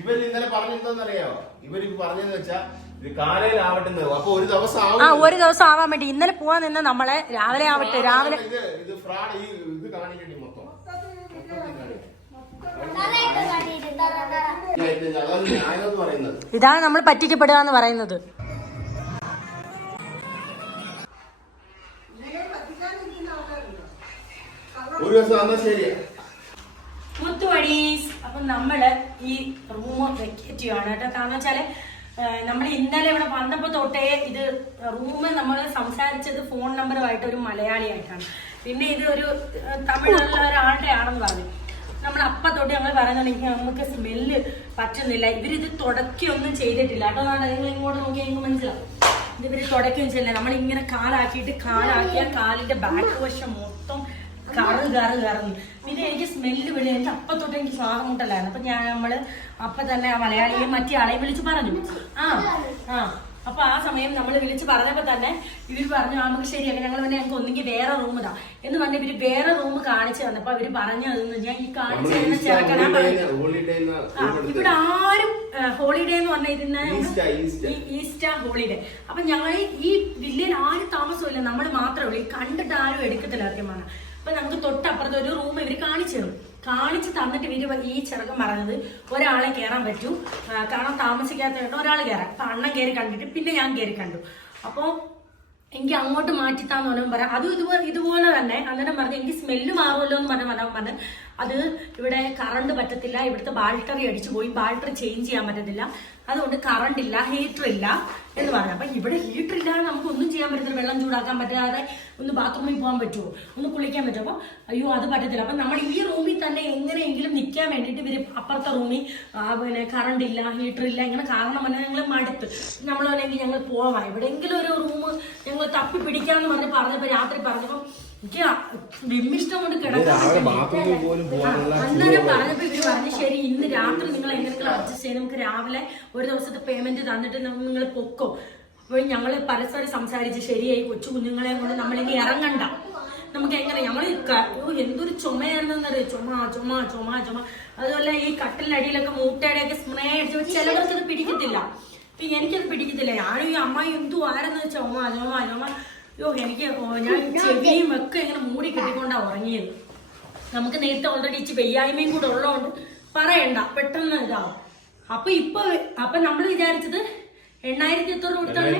ഇവർ ഇന്നലെ പറഞ്ഞെന്തോന്നറിയോ? ഇവർക്ക് പറഞ്ഞെന്ന് വെച്ചാ കാലയിലാവട്ടെ. അപ്പൊ ഒരു ദിവസം ആവാൻ വേണ്ടി ഇന്നലെ പോവാൻ നിന്ന് നമ്മളെ രാവിലെ ആവട്ടെ. രാവിലെ ഇത് ഫ്രോഡ് ഇത് കാണിക്കേണ്ടി മൊത്തം ഇതാണ് നമ്മൾ പറ്റിക്കപ്പെടുക എന്ന് പറയുന്നത്. മുത്തുവടീസ്. അപ്പൊ നമ്മള് ഈ റൂം വെക്കേറ്റ് ചെയ്യാണ് കേട്ടോ. കാരണം വെച്ചാല് നമ്മൾ ഇന്നലെ ഇവിടെ വന്നപ്പോ തൊട്ടേ ഇത് റൂം നമ്മൾ സംസാരിച്ചത് ഫോൺ നമ്പറുമായിട്ട് ഒരു മലയാളിയായിട്ടാണ്. പിന്നെ ഇത് ഒരു തമിഴുള്ള ഒരാളുടെ ആണെന്ന് പറഞ്ഞു. നമ്മൾ അപ്പ തൊട്ട് ഞങ്ങൾ പറയുന്നുണ്ടെങ്കിൽ നമുക്ക് സ്മെല്ല് പറ്റുന്നില്ല. ഇവരിത് തുടക്കൊന്നും ചെയ്തിട്ടില്ല കേട്ടോ. നിങ്ങൾ ഇങ്ങോട്ട് നോക്കിയാൽ നിങ്ങൾക്ക് മനസ്സിലാവും. ഇത് ഇവര് തുടക്കൊന്നും ചെയ്യില്ല. നമ്മളിങ്ങനെ കാലാക്കിയ കാലിന്റെ ബാക്ക് വശം മൊത്തം കറന്നു. പിന്നെ എനിക്ക് സ്മെല്ല് വിളി. എനിക്ക് അപ്പ തൊട്ട് എനിക്ക് ശ്വാസം മുട്ടലായിരുന്നു. അപ്പൊ നമ്മള് അപ്പൊ തന്നെ ആ മലയാളിയെ മറ്റേ ആളെയും വിളിച്ച് പറഞ്ഞു. അപ്പൊ ആ സമയം നമ്മൾ വിളിച്ച് പറഞ്ഞപ്പോ തന്നെ ഇവര് പറഞ്ഞു നമുക്ക് ശരിയാണ് ഞങ്ങൾ തന്നെ ഞങ്ങൾക്ക് ഒന്നെങ്കിൽ വേറെ റൂം ഇതാ എന്ന് പറഞ്ഞ ഇവര് വേറെ റൂം കാണിച്ചു തന്നപ്പോ അവര് പറഞ്ഞതെന്ന് ഞാൻ ഈ കാണിച്ചു തരുന്ന ചേർക്കണ ഇവിടെ ആരും ഹോളിഡേ എന്ന് പറഞ്ഞിരുന്ന ഈസ്റ്റർ ഹോളിഡേ. അപ്പൊ ഞങ്ങൾ ഈ വില്ലയിൽ ആരും താമസമില്ല, നമ്മൾ മാത്രമേ ഉള്ളൂ. കണ്ടിട്ട് ആരും എടുക്കത്തില്ല സത്യമാണ്. അപ്പൊ നമുക്ക് തൊട്ടപ്പുറത്ത് ഒരു റൂം ഇവര് കാണിച്ചു തരും. കാണിച്ച് തന്നിട്ട് ഇവര് ഈ ചെറുക്കൻ പറഞ്ഞത് ഒരാളെ കയറാൻ പറ്റൂ, കാരണം താമസിക്കാത്ത ഒരാൾ കയറാം. അപ്പൊ അണ്ണൻ കയറി കണ്ടിട്ട് പിന്നെ ഞാൻ കയറി കണ്ടു. അപ്പൊ എനിക്ക് അങ്ങോട്ട് മാറ്റിത്താന്ന് പറഞ്ഞാൽ പറയാം. അതും ഇതുപോലെ തന്നെ അന്നേരം പറഞ്ഞു എനിക്ക് സ്മെല്ല് മാറുമല്ലോ എന്ന് പറഞ്ഞ് അത് ഇവിടെ കറണ്ട് പറ്റത്തില്ല, ഇവിടുത്തെ ബാൾട്ടറി അടിച്ചു പോയി, ബാൾട്ടറി ചേഞ്ച് ചെയ്യാൻ പറ്റത്തില്ല, അതുകൊണ്ട് കറണ്ട് ഇല്ല, ഹീറ്റർ ഇല്ല എന്ന് പറഞ്ഞു. അപ്പൊ ഇവിടെ ഹീറ്റർ ഇല്ലാതെ നമുക്ക് ഒന്നും ചെയ്യാൻ പറ്റത്തില്ല. വെള്ളം ചൂടാക്കാൻ പറ്റാതെ ഒന്ന് ബാത്റൂമിൽ പോകാൻ പറ്റുമോ, ഒന്ന് കുളിക്കാൻ പറ്റുമോ? അപ്പൊ അയ്യോ അത് പറ്റത്തില്ല. അപ്പൊ നമ്മൾ ഈ റൂമിൽ തന്നെ എങ്ങനെയെങ്കിലും നിൽക്കാൻ വേണ്ടിയിട്ട് ഇവര് അപ്പുറത്തെ റൂമിൽ പിന്നെ കറണ്ട് ഇല്ല, ഹീറ്റർ ഇല്ല, ഇങ്ങനെ കാരണം പറഞ്ഞാൽ ഞങ്ങൾ മടുത്ത് നമ്മൾ വേണമെങ്കിൽ ഞങ്ങൾ പോവാം, എവിടെയെങ്കിലും ഒരു റൂം ഞങ്ങൾ തപ്പി പിടിക്കാന്ന് പറഞ്ഞപ്പോ രാത്രി പറഞ്ഞപ്പോ എനിക്ക് വിമ്മിഷ്ടം കൊണ്ട് കിടക്കാൻ അന്നേരം പറഞ്ഞപ്പോ ഇവര് പറഞ്ഞു ശരി ഇന്ന് രാത്രി നിങ്ങൾ എങ്ങനെയൊക്കെ അഡ്ജസ്റ്റ് ചെയ്ത് നമുക്ക് രാവിലെ ഒരു ദിവസത്തെ പേയ്മെന്റ് തന്നിട്ട് നിങ്ങൾ പൊക്കോ. അപ്പോൾ ഞങ്ങള് പരസ്പരം സംസാരിച്ച് ശരിയായി. കൊച്ചു കുഞ്ഞുങ്ങളെ കൊണ്ട് നമ്മളിങ്ങനെ ഇറങ്ങണ്ട, നമുക്ക് എങ്ങനെ ഞങ്ങൾ എന്തൊരു ചുമയാണെന്നറിയോ, ചുമ. അതുപോലെ ഈ കട്ടിലടിയിലൊക്കെ മൂട്ടയുടെയൊക്കെ സ്പ്രേ അടിച്ച് ചിലവർക്കത് പിടിക്കത്തില്ല. ഇപ്പൊ എനിക്കത് പിടിക്കത്തില്ല. ഞാനും ഈ അമ്മായി എന്തു ആരെന്ന് വെച്ചാൽ ചുമ. അയ്യോ എനിക്ക് ഞാൻ ചെവിയും ഒക്കെ ഇങ്ങനെ മൂടി കെട്ടിക്കൊണ്ടാ ഉറങ്ങിയത്. നമുക്ക് നേരത്തെ ഓൾറെഡി ഇച്ചി വെയ്യായ്മയും കൂടെ ഉള്ളതുകൊണ്ട് പറയണ്ട, പെട്ടെന്ന് ഇതാവും. അപ്പൊ നമ്മൾ വിചാരിച്ചത് 8,800 കൊടുത്താണ്,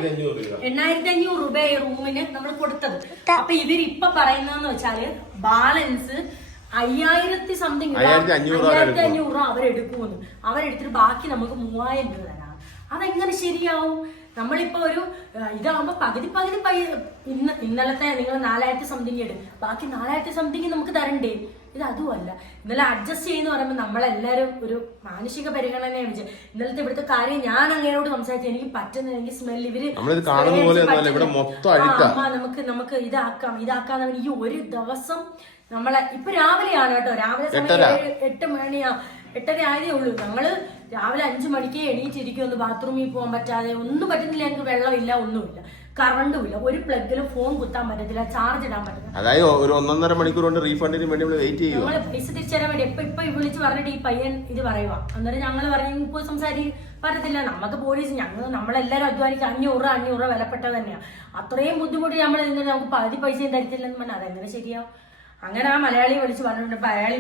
8,500 രൂപ ഈ റൂമിന് നമ്മൾ കൊടുത്തത്. അപ്പൊ ഇവരിപ്പൊ പറയുന്നതെന്ന് വെച്ചാല് ബാലൻസ് 5,000 സംതിങ് 5,500 രൂപ അവരെടുക്കുമെന്ന്. അവരെടുത്തിട്ട് ബാക്കി നമുക്ക് 3,000 രൂപ തരാം. അതെങ്ങനെ ശരിയാവും? നമ്മളിപ്പോ ഒരു ഇതാവുമ്പോ പകുതി ഇന്നലത്തെ നിങ്ങൾ 4,000 സംതിങ് ഇടും, ബാക്കി 4,000 സംതിങ് നമുക്ക് തരണ്ടേ? ഇത് അതുമല്ല. ഇന്നലെ അഡ്ജസ്റ്റ് ചെയ്യുന്ന പറയുമ്പോൾ നമ്മളെല്ലാരും ഒരു മാനുഷിക പരിഗണനയാണ് വെച്ചാൽ ഇന്നലത്തെ ഇവിടുത്തെ കാര്യം ഞാൻ അങ്ങനോട് സംസാരിച്ചു. എനിക്ക് പറ്റുന്ന എനിക്ക് സ്മെല്ല് ഇവര് നമുക്ക് ഇതാക്കാം. ഈ ഒരു ദിവസം നമ്മളെ ഇപ്പൊ രാവിലെയാണ് കേട്ടോ, രാവിലെ സമയം 8 മണിയാ, 8:30 ആയതേ ഉള്ളൂ. ഞങ്ങള് രാവിലെ 5 മണിക്ക് എണീറ്റിരിക്കും. ഒന്ന് ബാത്റൂമിൽ പോകാൻ പറ്റാതെ ഒന്നും പറ്റുന്നില്ല. എനിക്ക് വെള്ളമില്ല, ഒന്നുമില്ല, കറണ്ടും ഇല്ല, ഒരു പ്ലഗിലും ഫോൺ കുത്താൻ പറ്റത്തില്ല, ചാർജ് ഇടാൻ പറ്റത്തില്ല. അതായത് ഒരു 1.5 മണിക്കൂർ കൊണ്ട് റീഫണ്ടിന് വേണ്ടി വെയിറ്റ് ചെയ്യും. നമ്മള് പൈസ തിരിച്ചുതരാൻ വേണ്ടി ഇപ്പൊ വിളിച്ച് പറഞ്ഞിട്ട് ഈ പയ്യൻ ഇത് പറയുക. അന്നേരം ഞങ്ങൾ പറഞ്ഞു പോയി പറ്റത്തില്ല, നമുക്ക് പോലീസ് നമ്മളെല്ലാരും അധ്വാനിക്കുക 500 രൂപ വിലപ്പെട്ടത് തന്നെയാണ്. അത്രയും ബുദ്ധിമുട്ട് നമ്മൾ നമുക്ക് പകുതി പൈസയും തരത്തില്ലെന്ന് പറഞ്ഞാൽ അതെങ്ങനെ ശരിയാവും? അങ്ങനെ ആ മലയാളി വിളിച്ച് പറഞ്ഞിട്ട് അയാളി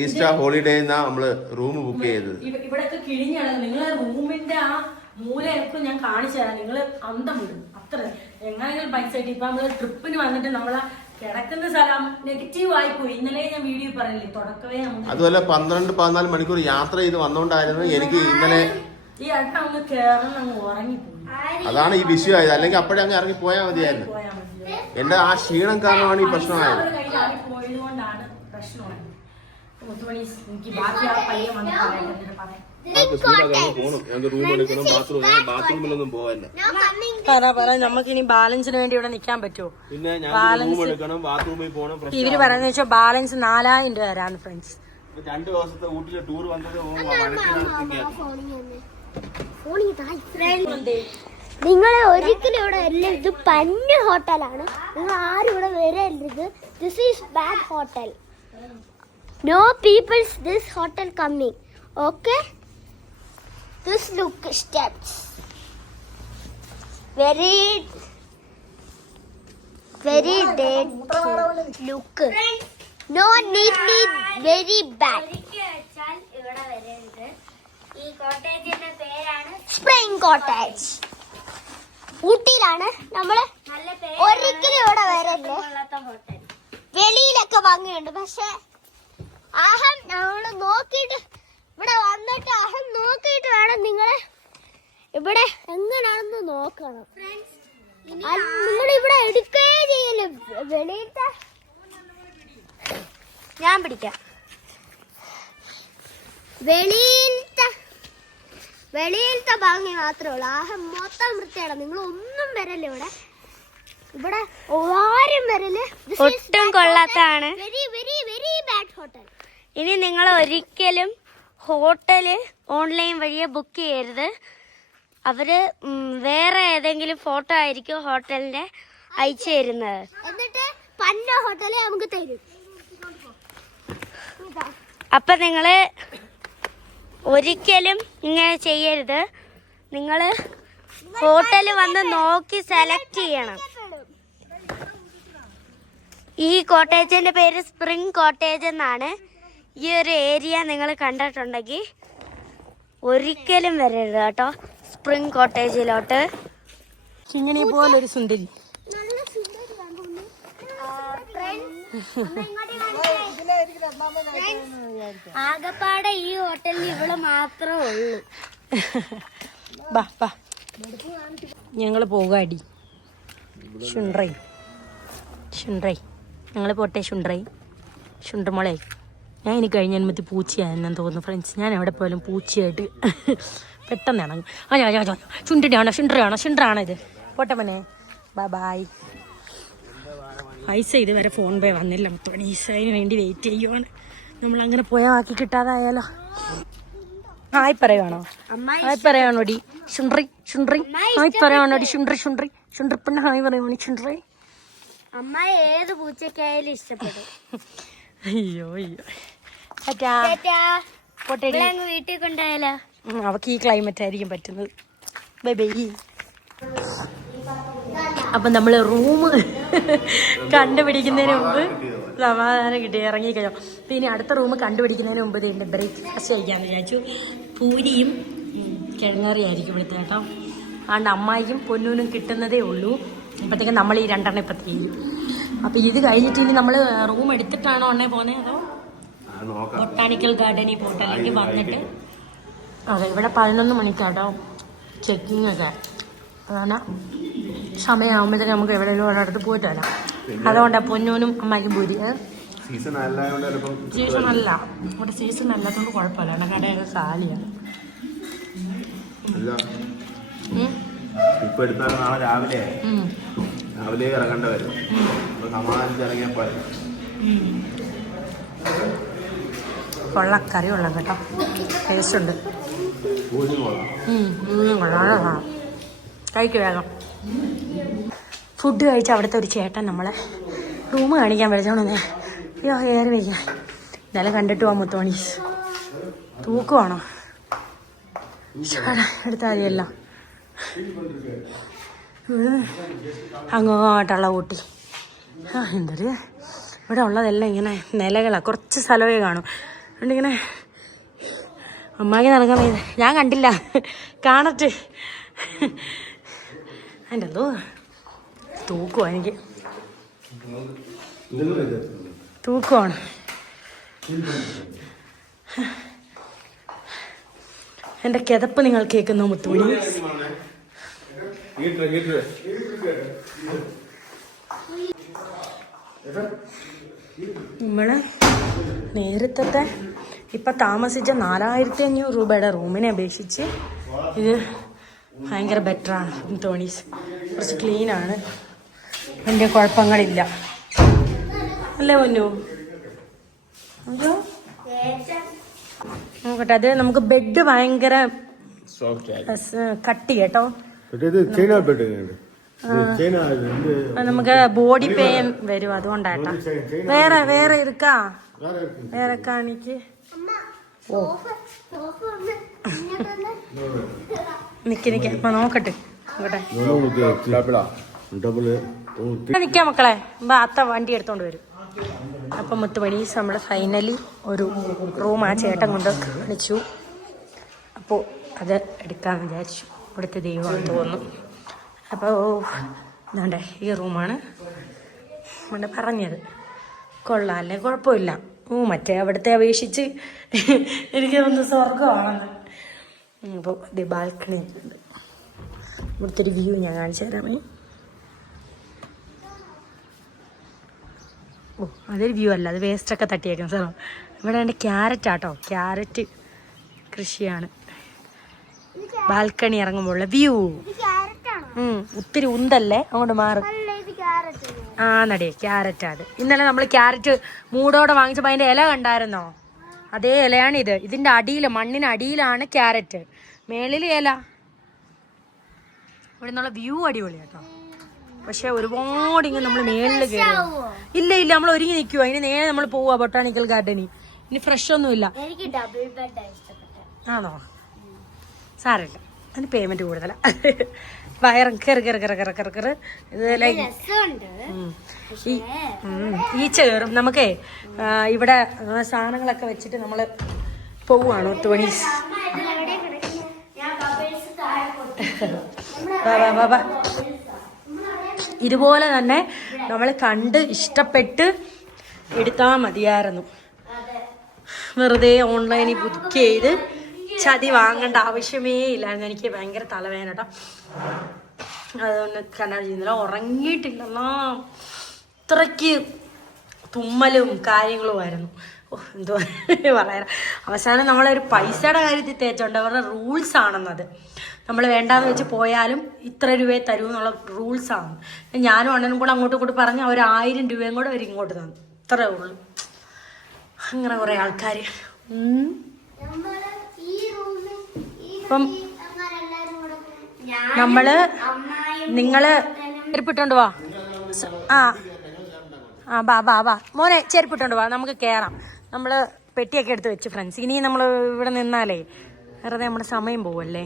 ഈസ്റ്റർ ഹോളിഡേ നമ്മള് റൂം ബുക്ക് ചെയ്തത്. ഇവിടൊക്കെ കിഴിഞ്ഞാണ്. നിങ്ങളെ റൂമിന്റെ ആ മൂലയൊക്കെ ഞാൻ കാണിച്ചു തരാം, നിങ്ങൾ അന്തം വിടും. അത്ര എങ്ങനെയെങ്കിലും പൈസ കിട്ടി. ഇപ്പൊ നമ്മള് ട്രിപ്പിന് വന്നിട്ട് നമ്മളെ കിടക്കുന്ന സ്ഥലം നെഗറ്റീവ് ആയിപ്പോയി. ഇന്നലെ ഞാൻ വീഡിയോ പറഞ്ഞില്ലേ തുടക്കവേ. അതുപോലെ 12-14 മണിക്കൂർ യാത്ര ചെയ്ത് വന്നോണ്ടായിരുന്നു എനിക്ക് ഇന്നലെ ഈ അട്ട അങ്ങ് കേറണം, അങ്ങ് ഉറങ്ങിപ്പോയി. അതാണ് ഈ വിഷയമായത്. അല്ലെങ്കിൽ അപ്പോഴേ അങ്ങ് ഇറങ്ങി പോയാൽ മതിയായിരുന്നു. എന്റെ ആ ക്ഷീണം കാരണമാണ് ഈ പ്രശ്നമായത്. പോയതുകൊണ്ടാണ് പ്രശ്നമായത്. ബാക്കി ആ പയ്യൻ വന്ന് പറയാം. നമുക്ക് ഇനി ബാലൻസിന് വേണ്ടി ഇവിടെ നിക്കാൻ പറ്റുമോ? ഇവര് പറയുന്ന വെച്ചാൽ ബാലൻസ് 4,000 രൂപ തരാന്ന് ഫ്രണ്ട്സ്. 2 ദിവസത്തെ ഊട്ടിയിലെ ടൂർ വന്നത് നിങ്ങൾ ഒരിക്കലും ഇവിടെ വരില്ല. ഇത് പന്ന ഹോട്ടലാണ്. നിങ്ങൾ ആരും ഇവിടെ വരരുത്. This is bad hotel. No peoples this hotel coming. Okay, This look steps. Very dirty look. No neatly very bad. Spring Cottage. ഊട്ടിയിലാണ് നമ്മള് ഒരിക്കലും ഇവിടെ വരല്ലേ. വെളിയിലൊക്കെ ഭംഗിയുണ്ട്, പക്ഷെ അഹം നമ്മള് നോക്കിയിട്ട് ഇവിടെ വന്നിട്ട് അഹം നോക്കിയിട്ട് വേണം നിങ്ങള് ഇവിടെ എങ്ങനെയാണെന്ന് നോക്കണം. നിങ്ങൾ ഇവിടെ എടുക്കുകയേ ചെയ്യല്ലേ. വെളിയിലത്തെ ഞാൻ പിടിക്കാം. വെളിയിലത്തെ ഭംഗി മാത്രമേ ഉള്ളൂ. ആഹം മൊത്തം വൃത്തിയാണ്. നിങ്ങൾ ഒന്നും വരല്ലേ ഇവിടെ. ഇവിടെ ആരും വരല്ലേ. ഒട്ടും കൊള്ളാത്തതാണ്. Very very very bad hotel. ഇനി നിങ്ങൾ ഒരിക്കലും ഹോട്ടല് ഓൺലൈൻ വഴിയെ ബുക്ക് ചെയ്യരുത്. അവര് വേറെ ഏതെങ്കിലും ഫോട്ടോ ആയിരിക്കും ഹോട്ടലിന്റെ അയച്ചു തരുന്നത്. എന്നിട്ട് പന്ന ഹോട്ടലിൽ നമുക്ക് തരും. അപ്പൊ നിങ്ങള് ഒരിക്കലും ഇങ്ങനെ ചെയ്യരുത്. നിങ്ങള് ഹോട്ടല് വന്ന് നോക്കി സെലക്ട് ചെയ്യണം. ഈ കോട്ടേജിന്റെ പേര് സ്പ്രിംഗ് കോട്ടേജ് എന്നാണ്. ഈ ഒരു ഏരിയ നിങ്ങൾ കണ്ടിട്ടുണ്ടെങ്കിൽ ഒരിക്കലും വരരുത് കേട്ടോ സ്പ്രിംഗ് കോട്ടേജിലോട്ട്. കിങ്ങിണി പോലൊരു സുന്ദരി. ആകപ്പാടെ ഈ ഹോട്ടലിൽ ഇവള് മാത്രമേ ഉള്ളൂ. ബാ ബാ ഞങ്ങള് പോകാടി. ഷുണ്ട്രൈ ഞങ്ങൾ പോട്ടെ. ഷുണ്ട്രമോളെ, ഞാൻ ഇനി കഴിഞ്ഞ ജന്മത്തിൽ പൂച്ചയായെന്നു തോന്നുന്നു ഫ്രണ്ട്സ്. ഞാൻ എവിടെ പോയാലും പൂച്ചയായിട്ട് പെട്ടെന്ന് ഇണങ്ങും. ഷുണ്ട്രാണോ ഇത്? പോട്ടെ മോനെ, ബൈ. ഐസ ഇതുവരെ ഫോൺ പേ വന്നില്ല മുത്തോണി. ഈസയിന് വേണ്ടി വെയിറ്റ് ചെയ്യുവാണ്. നമ്മളങ്ങനെ പോയാൽ ആക്കി കിട്ടാതായാലോ. ഹായ് പറയുവാണോ? ഹായ് പറയാണോടി ഷുണ്ട്രി? ഹായ് പറയാണോടി ഷുണ്ട്രി? പിന്നെ ഹായ് പറയുവാണി ഷുണ്ട്രി. അമ്മ ഏത് പൂച്ചക്കായാലും ഇഷ്ടപ്പെടും. അയ്യോ വീട്ടിൽ കൊണ്ടുപോയാലോ? അവക്ക് ഈ ക്ലൈമറ്റ് ആയിരിക്കും പറ്റുന്നത്. ബൈ. അപ്പം നമ്മൾ റൂം കണ്ടുപിടിക്കുന്നതിന് മുമ്പ് സമാധാനം കിട്ടി ഇറങ്ങിക്കഴിഞ്ഞു. പിന്നെ അടുത്ത റൂം കണ്ടുപിടിക്കുന്നതിന് മുമ്പ് ഇതിൻ്റെ ബ്രേക്ക്ഫാസ്റ്റ് കഴിക്കാമെന്ന് വിചാരിച്ചു. പൂരിയും കിഴങ്ങറിയായിരിക്കും ഇവിടുത്തെ കേട്ടോ. അതുകൊണ്ട് അമ്മായിക്കും പൊന്നൂനും കിട്ടുന്നതേ ഉള്ളൂ. ഇപ്പോഴത്തേക്കും നമ്മൾ ഈ 2 എണ്ണം ഇപ്പം തീരും. അപ്പം ഇത് കഴിഞ്ഞിട്ട് ഇനി നമ്മൾ റൂം എടുത്തിട്ടാണോ അണ്ണേ പോകുന്നത് അതോ ബൊട്ടാണിക്കൽ ഗാർഡനിൽ പോട്ടെ, അല്ലെങ്കിൽ വന്നിട്ട്? അതെ, ഇവിടെ 11 മണിക്കാട്ടോ ചെക്കിങ് ഒക്കെ. അതാണ് സമയമാകുമ്പോഴത്തേക്ക് നമുക്ക് എവിടെയെങ്കിലും ഒരിടത്ത് പോയിട്ട് വരാം. അതുകൊണ്ടാണ് പൊന്നൂനും അമ്മയ്ക്കും പൂരി. സീസൺ അല്ല, ഇവിടെ സീസൺ അല്ലാത്തതുകൊണ്ട് കുഴപ്പമില്ല. കടയൊക്കെ കാലിയാണ്. ഇപ്പൊ എടുത്താലും നാളെ രാവിലെ ഇറങ്ങേണ്ട വരും. സമാധാനിച്ചിറങ്ങിയപ്പോൾ കൊള്ളാം, കറി കൊള്ളാം കേട്ടോ, ടേസ്റ്റ് ഉണ്ട്. കൊള്ളാം, കഴിക്കും വേഗം. ഫുഡ് കഴിച്ച് അവിടുത്തെ ഒരു ചേട്ടൻ നമ്മളെ റൂം കാണിക്കാൻ വിളിച്ചോണേ. അയ്യോ കയറി വയ്ക്കാം. ഇന്നലെ കണ്ടിട്ട് പോവാം മുത്തോണി. തൂക്കുവാണോ? എടുത്താൽ മതിയല്ല. അങ്ങോട്ടുള്ള ഊട്ടി. എന്തൊരു ഇവിടെ ഉള്ളതെല്ലാം ഇങ്ങനെ നിലകളാണ്. കുറച്ച് സ്ഥലമേ കാണും. അതുകൊണ്ടിങ്ങനെ അമ്മാക്കി നടക്കാൻ വയ്യ. ഞാൻ കണ്ടില്ല, കാണട്ടെ. അതിൻ്റെ എന്തോ തൂക്കുവാണ്, എനിക്ക് തൂക്കുവാണ്. എൻ്റെ കിതപ്പ് നിങ്ങൾ കേൾക്കുന്നോ മുത്തുമണി? നമ്മള് നേരത്തെ ഇപ്പം താമസിച്ച 4500 രൂപയുടെ റൂമിനെ അപേക്ഷിച്ച് ഇത് ഭയങ്കര ബെറ്ററാണ്. ടോണീസ് കുറച്ച് ക്ലീനാണ്, വലിയ കുഴപ്പങ്ങളില്ല. അല്ലേ പൊന്നു? അയ്യോ നോക്കട്ടെ. അത് നമുക്ക് ബെഡ് ഭയങ്കര കട്ടി കേട്ടോ. നമുക്ക് ബോഡി പെയിൻ വരും, അതുകൊണ്ടാട്ടാ. വേറെ ഇരിക്കാ, വേറെ കാണിക്ക്. ഓ നിക്ക് അപ്പൊ നോക്കട്ടെ നിക്കാം മക്കളെ. അത്ത വണ്ടി എടുത്തോണ്ട് വരും. അപ്പൊ മുത്തുമണീസ് നമ്മള് ഫൈനലി ഒരു റൂം ആ ചേട്ടൻ കൊണ്ട് കാണിച്ചു. അപ്പോൾ അത് എടുക്കാന്ന് വിചാരിച്ചു. ഇവിടുത്തെ ദൈവമാണെന്ന് തോന്നുന്നു. അപ്പോൾ എന്താണ്ടേ ഈ റൂമാണ് ഇവിടെ പറഞ്ഞത്. കൊള്ളാം അല്ലേ? കുഴപ്പമില്ല. മറ്റേ അവിടുത്തെ അപേക്ഷിച്ച് എനിക്ക് തോന്നുന്നു സ്വർഗമാണെന്ന്. അപ്പോൾ ഇത് ബാൽക്കണി ഉണ്ട്. ഇവിടുത്തെ ഒരു വ്യൂ ഞാൻ കാണിച്ചു തരാമേ. അതൊരു വ്യൂ അല്ല, അത് വേസ്റ്റൊക്കെ തട്ടിയേക്കും സാറോ. ഇവിടെ എൻ്റെ ക്യാരറ്റ് ആട്ടോ, ക്യാരറ്റ് കൃഷിയാണ്. ബാൽക്കണി ഇറങ്ങുമ്പോഴുള്ള വ്യൂ. ഒത്തിരി ഉന്തല്ലേ, അങ്ങോട്ട് മാറും. ആ നടേ ക്യാരറ്റ്. അത് ഇന്നലെ നമ്മൾ ക്യാരറ്റ് മൂടോടെ വാങ്ങിച്ചപ്പോൾ അതിൻ്റെ ഇല കണ്ടായിരുന്നോ? അതേ ഇലയാണ് ഇത്. ഇതിൻ്റെ അടിയിൽ, മണ്ണിന് അടിയിലാണ് ക്യാരറ്റ്, മേളിൽ ഇല. ഇവിടെ നിന്നുള്ള വ്യൂ അടിപൊളി കേട്ടോ. പക്ഷെ ഒരുപാട് ഇങ്ങനെ നമ്മൾ മേളിൽ കയറി. ഇല്ല നമ്മൾ ഒരുങ്ങി നിൽക്കുക. അതിന് നേരെ നമ്മൾ പോവാ ബൊട്ടാണിക്കൽ ഗാർഡനിൽ. ഇനി ഫ്രഷ് ഒന്നുമില്ല. ആണോ? സാരമില്ല, അതിന് പേയ്മെന്റ് കൂടുതലാ. വയറും കയറി ഈ ചേറും. നമുക്കേ ഇവിടെ സാധനങ്ങളൊക്കെ വെച്ചിട്ട് നമ്മള് പോവാണ്. 20 ഇതുപോലെ തന്നെ നമ്മൾ കണ്ട് ഇഷ്ടപ്പെട്ട് എടുത്താൽ മതിയായിരുന്നു. വെറുതെ ഓൺലൈനിൽ ബുക്ക് ചെയ്ത് ചതി വാങ്ങേണ്ട ആവശ്യമേ ഇല്ലായിരുന്നു. എനിക്ക് ഭയങ്കര തലവേദന കേട്ടോ. അതുകൊണ്ട് കണ്ണാടി ചെയ്യുന്നില്ല. ഉറങ്ങിയിട്ടില്ലെന്നാ അത്രയ്ക്ക് തുമ്മലും കാര്യങ്ങളുമായിരുന്നു. എന്തോ പറയാൻ. അവസാനം നമ്മളൊരു പൈസയുടെ കാര്യത്തിൽ തേച്ചോണ്ട് അവരുടെ റൂൾസ് ആണെന്നത്. നമ്മൾ വേണ്ടാന്ന് വെച്ച് പോയാലും ഇത്ര രൂപയെ തരൂ എന്നുള്ള റൂൾസാണ്. ഞാനും അണ്ണനും കൂടെ അങ്ങോട്ടും ഇങ്ങോട്ട് പറഞ്ഞ് അവർ 1000 രൂപയും കൂടെ അവർ ഇങ്ങോട്ട് തന്നു. ഇത്രേ ഉള്ളൂ. അങ്ങനെ കുറെ ആൾക്കാർ. ഇപ്പം നിങ്ങള് ചെരുപ്പിട്ടോണ്ട് വാ. ബാ മോനെ, ചെരുപ്പിട്ടോണ്ട് വാ, നമുക്ക് കയറാം. നമ്മള് പെട്ടിയൊക്കെ എടുത്ത് വെച്ച് ഫ്രണ്ട്സ്. ഇനി നമ്മൾ ഇവിടെ നിന്നാലേ വെറുതെ നമ്മുടെ സമയം പോവല്ലേ.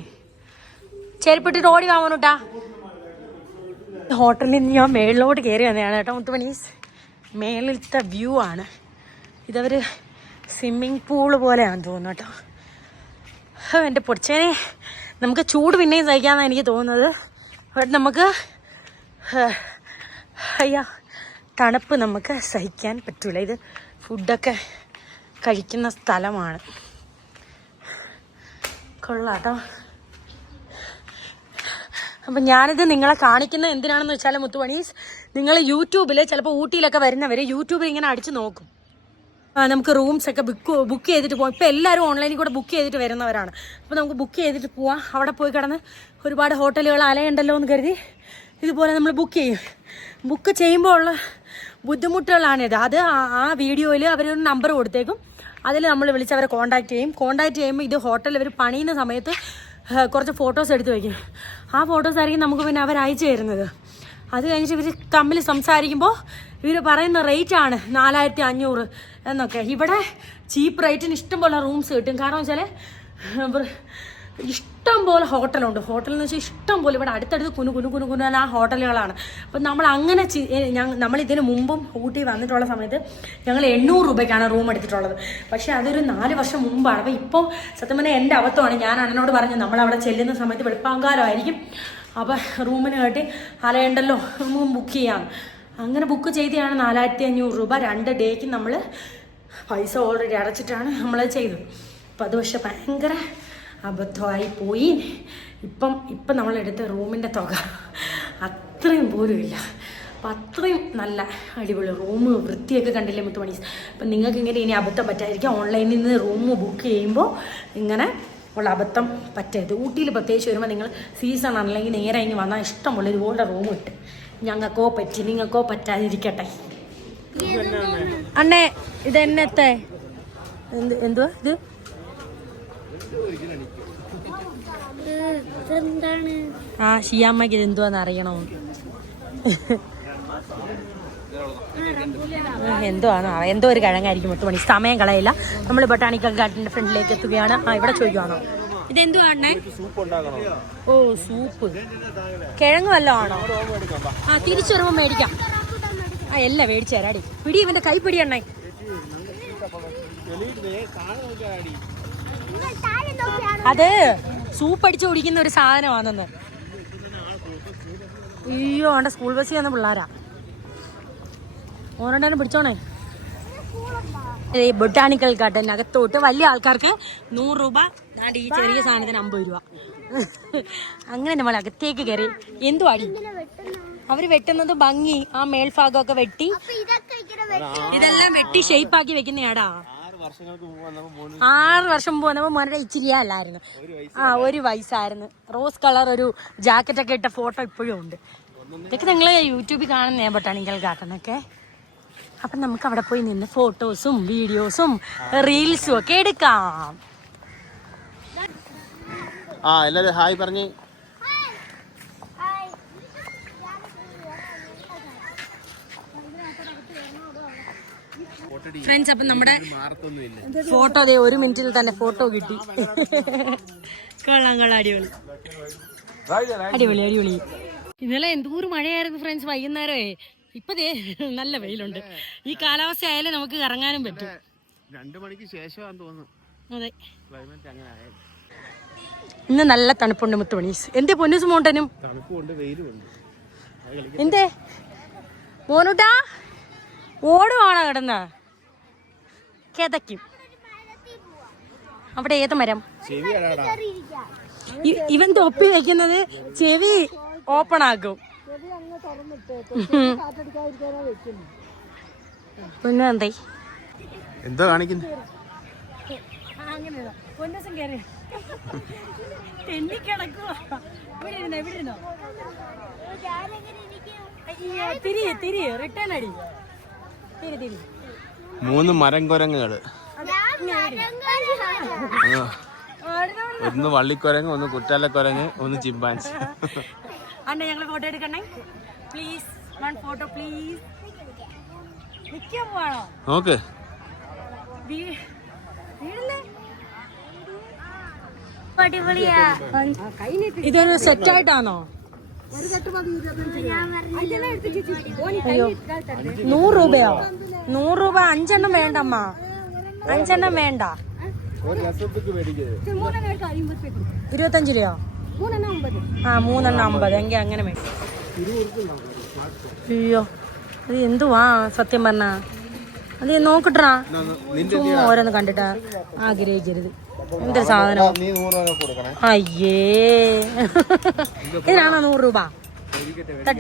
ചെരുപ്പിട്ടിട്ട് ഓടി വാങ്ങൂട്ടാ. ഹോട്ടലിൽ നിന്ന് ഞാൻ മേളിലോട്ട് കയറി വന്നതാണ് കേട്ടോ. മുത്തുമണീസ് മേളിലത്തെ വ്യൂ ആണ്. ഇതവർ സ്വിമ്മിങ് പൂള് പോലെയാണെന്ന് തോന്നുന്നു കേട്ടോ. എൻ്റെ പൊടിച്ചേനെ, നമുക്ക് ചൂട് പിന്നെയും സഹിക്കാമെന്നാണ് എനിക്ക് തോന്നുന്നത്. അവിടെ നമുക്ക് തണുപ്പ് നമുക്ക് സഹിക്കാൻ പറ്റൂല. ഇത് ഫുഡൊക്കെ കഴിക്കുന്ന സ്ഥലമാണ്. കൊള്ളാട്ടോ. അപ്പം ഞാനിത് നിങ്ങളെ കാണിക്കുന്നത് എന്തിനാണെന്ന് വെച്ചാൽ മുത്തുമണീസ്, നിങ്ങൾ യൂട്യൂബിൽ ചിലപ്പോൾ ഊട്ടിയിലൊക്കെ വരുന്നവർ യൂട്യൂബിൽ ഇങ്ങനെ അടിച്ച് നോക്കും. നമുക്ക് റൂംസൊക്കെ ബുക്ക് ചെയ്തിട്ട് പോകാം. ഇപ്പോൾ എല്ലാവരും ഓൺലൈനിൽ കൂടെ ബുക്ക് ചെയ്തിട്ട് വരുന്നവരാണ്. അപ്പോൾ നമുക്ക് ബുക്ക് ചെയ്തിട്ട് പോവാം. അവിടെ പോയി കിടന്ന് ഒരുപാട് ഹോട്ടലുകൾ അലയുണ്ടല്ലോ എന്ന് കരുതി ഇതുപോലെ നമ്മൾ ബുക്ക് ചെയ്യും. ബുക്ക് ചെയ്യുമ്പോൾ ഉള്ള ബുദ്ധിമുട്ടുകളാണിത്. അത് ആ വീഡിയോയിൽ അവരൊരു നമ്പർ കൊടുത്തേക്കും. അതിൽ നമ്മൾ വിളിച്ച് അവരെ കോൺടാക്ട് ചെയ്യും. കോൺടാക്ട് ചെയ്യുമ്പോൾ ഇത് ഹോട്ടലിൽ അവർ പണിയുന്ന സമയത്ത് കുറച്ച് ഫോട്ടോസ് എടുത്ത് വയ്ക്കും. ആ ഫോട്ടോസ് ആയിരിക്കും നമുക്ക് പിന്നെ അവർ അയച്ചു തരുന്നത്. അത് കഴിഞ്ഞിട്ട് ഇവർ തമ്മിൽ സംസാരിക്കുമ്പോൾ ഇവർ പറയുന്ന റേറ്റാണ് 4500 എന്നൊക്കെ. ഇവിടെ ചീപ്പ് റേറ്റിന് ഇഷ്ടംപോലെ റൂംസ് കിട്ടും. കാരണം വെച്ചാൽ ഇഷ്ടം പോലെ ഹോട്ടലുണ്ട്. ഹോട്ടൽ എന്ന് വെച്ചാൽ ഇഷ്ടം പോലെ ഇവിടെ അടുത്തടുത്ത് കുനു ആ ഹോട്ടലുകളാണ്. അപ്പം നമ്മൾ അങ്ങനെ നമ്മളിതിന് മുമ്പും ഊട്ടി വന്നിട്ടുള്ള സമയത്ത് ഞങ്ങൾ 800 രൂപയ്ക്കാണ് റൂം എടുത്തിട്ടുള്ളത്. പക്ഷേ അതൊരു 4 വർഷം മുമ്പാണ്. അപ്പം ഇപ്പോൾ സത്യം പറഞ്ഞാൽ എൻ്റെ അബദ്ധമാണ്. ഞാൻ അണ്ണനോട് പറഞ്ഞു നമ്മളവിടെ ചെല്ലുന്ന സമയത്ത് വെളുപ്പാങ്കാലമായിരിക്കും, അപ്പം റൂമിന് കേട്ടി അലയുണ്ടല്ലോ റൂം ബുക്ക് ചെയ്യാം. അങ്ങനെ ബുക്ക് ചെയ്താണ് 4500 രൂപ 2 ഡേക്ക് നമ്മൾ പൈസ ഓൾറെഡി അടച്ചിട്ടാണ് നമ്മളത് ചെയ്തത്. അപ്പം അത് പക്ഷെ ഭയങ്കര അബദ്ധമായി പോയി. ഇപ്പം നമ്മളെടുത്ത റൂമിൻ്റെ തുക അത്രയും പോലും ഇല്ല. അപ്പം അത്രയും നല്ല അടിപൊളി റൂം, വൃത്തിയൊക്കെ കണ്ടില്ലേ മുത്തുമണീസ്. അപ്പം നിങ്ങൾക്ക് ഇങ്ങനെ ഇനി അബദ്ധം പറ്റാതിരിക്കും. ഓൺലൈനിൽ നിന്ന് റൂം ബുക്ക് ചെയ്യുമ്പോൾ ഇങ്ങനെ ഉള്ള അബദ്ധം പറ്റരുത്. ഊട്ടിയിൽ പ്രത്യേകിച്ച് വരുമ്പോൾ നിങ്ങൾ സീസൺ അല്ലെങ്കിൽ നേരെ ഇങ്ങനെ വന്നാൽ ഇഷ്ടമുള്ള ഇതുപോലെ റൂം കിട്ടും. ഞങ്ങൾക്കോ പറ്റി നിങ്ങൾക്കോ പറ്റാതിരിക്കട്ടെ. അണ്ണേ ഇത് എന്നത്തെ എന്തുവാ ഇത്? ഷിയാമ്മക്ക് ഇത് എന്തുവാന്ന് അറിയണോ? എന്തോ ഒരു കിഴങ്ങായിരിക്കും. 8 മണി. സമയം കളയില്ല. നമ്മൾ ബൊട്ടാണിക്കൽ ഗാർഡന്റെ ഫ്രണ്ടിലേക്ക് എത്തുകയാണ്. ഇവിടെ ചോദിക്കുവാണോ? ഇതെന്തുവാണേ? സൂപ്പ് ഉണ്ടാക്കണോ? ഓ സൂപ്പ്. കിഴങ്ങ് വല്ലതും ആണോ? ആ തിരിച്ചു വരുമ്പോ മേടിക്കാം. ആ എല്ലാം മേടിച്ചു തരാടി. പിടി, ഇവന്റെ കൈ പിടി എണ്ണേ. അത് സൂപ്പ് അടിച്ച് കുടിക്കുന്ന ഒരു സാധനമാണെന്ന്. അയ്യോ അവന്റെ സ്കൂൾ ബസ്സിൽ വന്ന പിള്ളേരാ. ഓരോ പിടിച്ചോണേ. ബൊട്ടാണിക്കൽ ഗാർഡൻ അകത്തോട്ട് വലിയ ആൾക്കാർക്ക് 100 രൂപ, ഈ ചെറിയ സാധനത്തിന് 50 രൂപ. അങ്ങനെ നമ്മൾ അകത്തേക്ക് കയറി. എന്തുവാടി അവര് വെട്ടുന്നത്? ഭംഗി ആ മേൽഭാഗമൊക്കെ വെട്ടി, ഇതെല്ലാം വെട്ടി ഷേപ്പാക്കി വെക്കുന്നയാടാ. 6 വർഷം മുമ്പ് വന്നപ്പോ മോനെ ഇച്ചിരിയല്ലായിരുന്നു. ആ 1 വയസ്സായിരുന്നു. റോസ് കളർ ഒരു ജാക്കറ്റ് ഒക്കെ ഇട്ട ഫോട്ടോ ഇപ്പോഴും ഉണ്ട്. ഇതൊക്കെ നിങ്ങള് യൂട്യൂബിൽ കാണുന്നേ ബൊട്ടാണിക്കൽ ഗാർഡൻ ഒക്കെ. അപ്പൊ നമുക്ക് അവിടെ പോയി നിന്ന് ഫോട്ടോസും വീഡിയോസും റീൽസും ഒക്കെ എടുക്കാം. ആ എല്ലാരും ഹായ് പറഞ്ഞ്. ഫ്രണ്ട്സ്, അപ്പൊ നമ്മുടെ ഫോട്ടോ അതെ 1 മിനിറ്റിൽ തന്നെ ഫോട്ടോ കിട്ടി. കൊള്ളാം കൊള്ളാം, അടിപൊളി അടിപൊളി അടിപൊളി. ഇന്നലെ എന്തോരം മഴയായിരുന്നു ഫ്രണ്ട്സ്. വൈകുന്നേരമേ ഇപ്പൊ നല്ല വെയിലുണ്ട്. ഈ കാലാവസ്ഥ ആയാലും നമുക്ക് ഇറങ്ങാനും പറ്റും. 2 മണിക്ക് ശേഷമാണെന്ന് തോന്നുന്നു. അതെ, ക്ലൈമറ്റ് അങ്ങനെ ആയത്. ഇന്ന് നല്ല തണുപ്പുണ്ട് മുത്തുമണീസ്. എന്തേ പൊന്നൂസ് മോണ്ടനും തണുപ്പുണ്ട്, വെയിലുണ്ട്. എന്തേ മോനൂട്ടാ ഓടുവാണോ കിടന്ന? കിതയ്ക്കും. അവിടെ ഏത് മരം? ഇവൻ തൊപ്പി വെക്കുന്നത് ചെവി ഓപ്പൺ ആക്കും. പിന്നെ എന്തേ എന്താ കാണിക്കുന്നു? റിട്ടേൺ അടി. 3 മരം കുരങ്ങുകള്. ഒന്ന് വള്ളിക്കുരങ്ങ്, ഒന്ന് കുറ്റാലക്കുരങ്ങ്, ഒന്ന് ചിമ്പാൻസി. അണ്ണ ഞങ്ങള് ഫോട്ടോ എടുക്കണേ പ്ലീസ്. 1 photo please. നിക്കാൻ പോവാണോ? നോക്ക്. ഇതൊരു സെറ്റ് ആയിട്ടാണോ? 100 രൂപയോ? 100 രൂപ 5 എണ്ണം വേണ്ടമ്മ. 5 എണ്ണം വേണ്ട. 25 രൂപയോ? ആ 3 എണ്ണം 50. എങ്കിൽ അങ്ങനെ വേണം. അയ്യോ അത് എന്തുവാ സത്യം പറഞ്ഞ? അത് നോക്കട്ടാ. ചുമ്മാ ഓരോന്ന് കണ്ടിട്ടാ ആഗ്രഹിക്കരുത്. എന്തൊരു സാധനം. അയ്യേ ഇതിനാണോ 100 രൂപ?